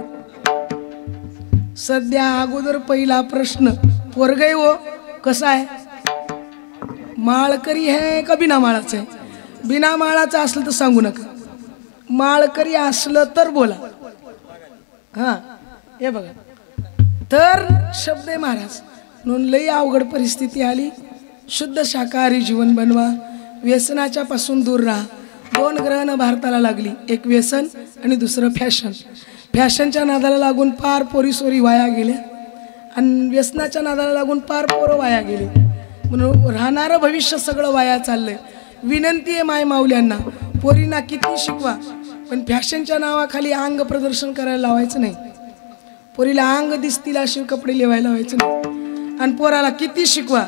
सध्या अगोदर पहिला प्रश्न, पोरगय हो कसा आहे, माळकरी आहे का बिना माळाचं आहे? बिना माळाचं असलं तर सांगू नका, माळकरी असलं तर बोला. हा हे बघा, तर शब्द आहे महाराज. म्हणून लई अवघड परिस्थिती आली. शुद्ध शाकाहारी जीवन बनवा, व्यसनाच्या पासून दूर राहा. 2 ग्रहणं भारताला लागली, एक व्यसन आणि दुसरं फॅशन. फॅशनच्या नादाला लागून पार पोरी सोरी वाया गेल्या, आणि व्यसनाच्या नादाला लागून पार पोरं वाया गेले. म्हणून राहणारं भविष्य सगळं वाया चाललंय. विनंती आहे माय माऊल्यांना, पोरींना किती शिकवा, पण फॅशनच्या नावाखाली अंग प्रदर्शन करायला लावायचं नाही. पोरीला अंग दिसतील असे कपडे लिवायला लावायचं नाही. आणि पोराला किती शिकवा,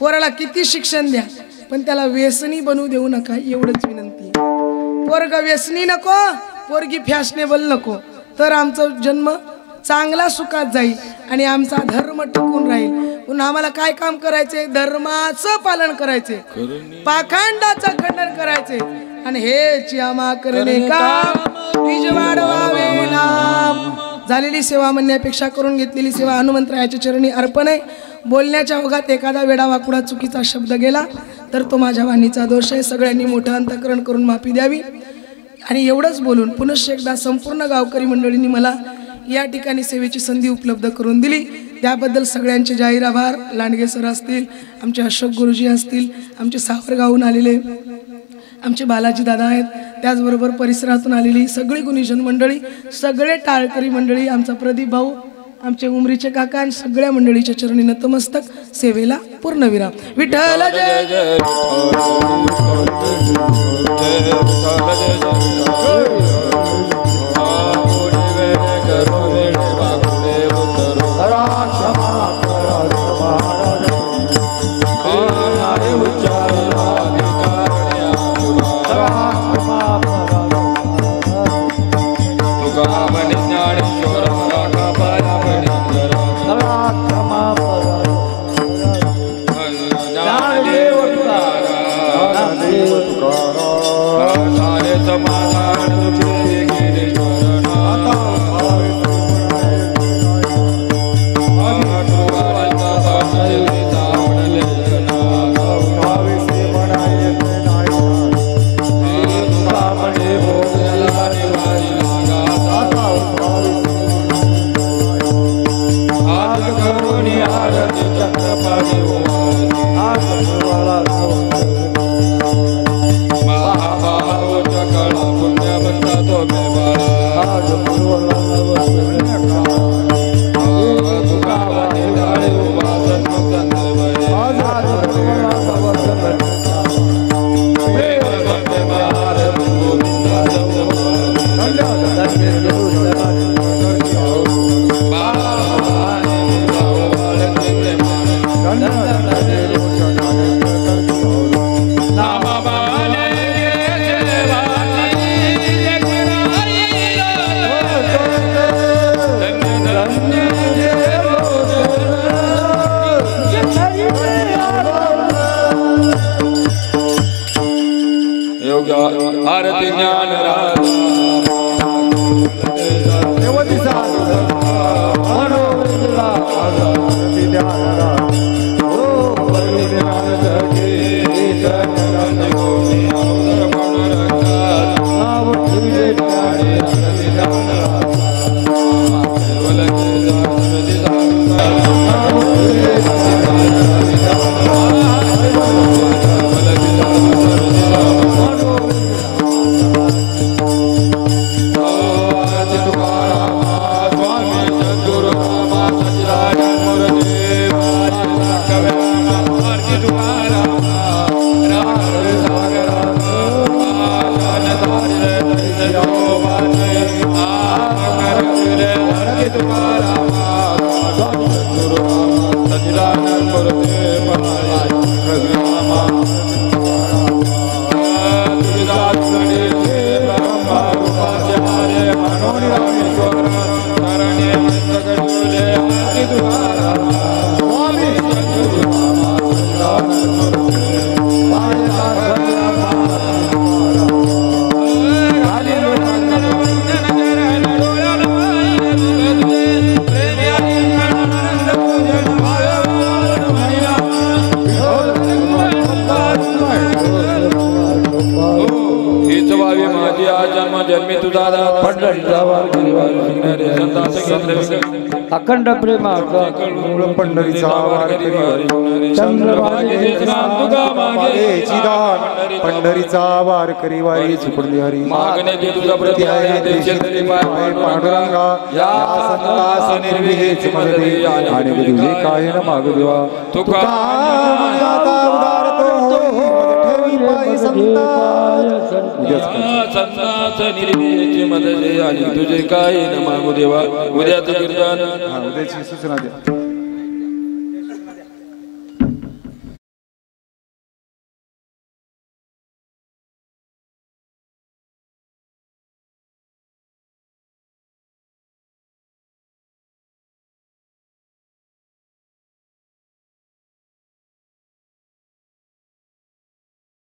पोराला किती शिक्षण द्या, पण त्याला व्यसनी बनवू देऊ नका, एवढंच विनंती. पोरगा व्यसनी नको, पोरगी फॅशनेबल नको, तर आमचा जन्म चांगला सुखात जाईल आणि आमचा धर्म टिकून राहील. पुन्हा आम्हाला काय काम करायचे? धर्माचं पालन करायचे, पाखंडाचं खंडन करायचे आणि हेच आम्हा करणे काम निज वाढवावे नाम. झालेली सेवा म्हणण्यापेक्षा करून घेतलेली सेवा हनुमंतरायाच्या चरणी अर्पण आहे. बोलण्याच्या ओघात एखादा वेडावाकुडा चुकीचा शब्द गेला तर तो माझ्या वाणीचा दोष आहे. सगळ्यांनी मोठं अंतःकरण करून माफी द्यावी. आणि एवढंच बोलून पुनश्च एकदा संपूर्ण गावकरी मंडळींनी मला या ठिकाणी सेवेची संधी उपलब्ध करून दिली त्याबद्दल सगळ्यांचे जाहीर आभार. लांडगे सर असतील, आमचे अशोक गुरुजी असतील, आमचे सावरगावहून आलेले आमचे बालाजी दादा आहेत, त्याचबरोबर परिसरातून आलेली सगळी गुणीजन मंडळी, सगळे टाळकरी मंडळी, आमचा प्रदीप भाऊ, आमचे उमरीचे काका आणि सगळ्या मंडळीच्या चरणी नतमस्तक. सेवेला पूर्णविराम. विठ्ठल जय जय. आरती ज्ञान अखंड प्रेमाचा पंढरीचा वारकरी पंढरीचा वारकरी वारी सुपडली हरी प्रति पांडुरंगा या संतास निर्विहेच मदते आणि तुझे काय न मागू देवा तुका संतास निर्विहेच मदते आणि तुझे काय न मागू देवा. उद्याचं कीर्तन उद्याची सूचना द्या.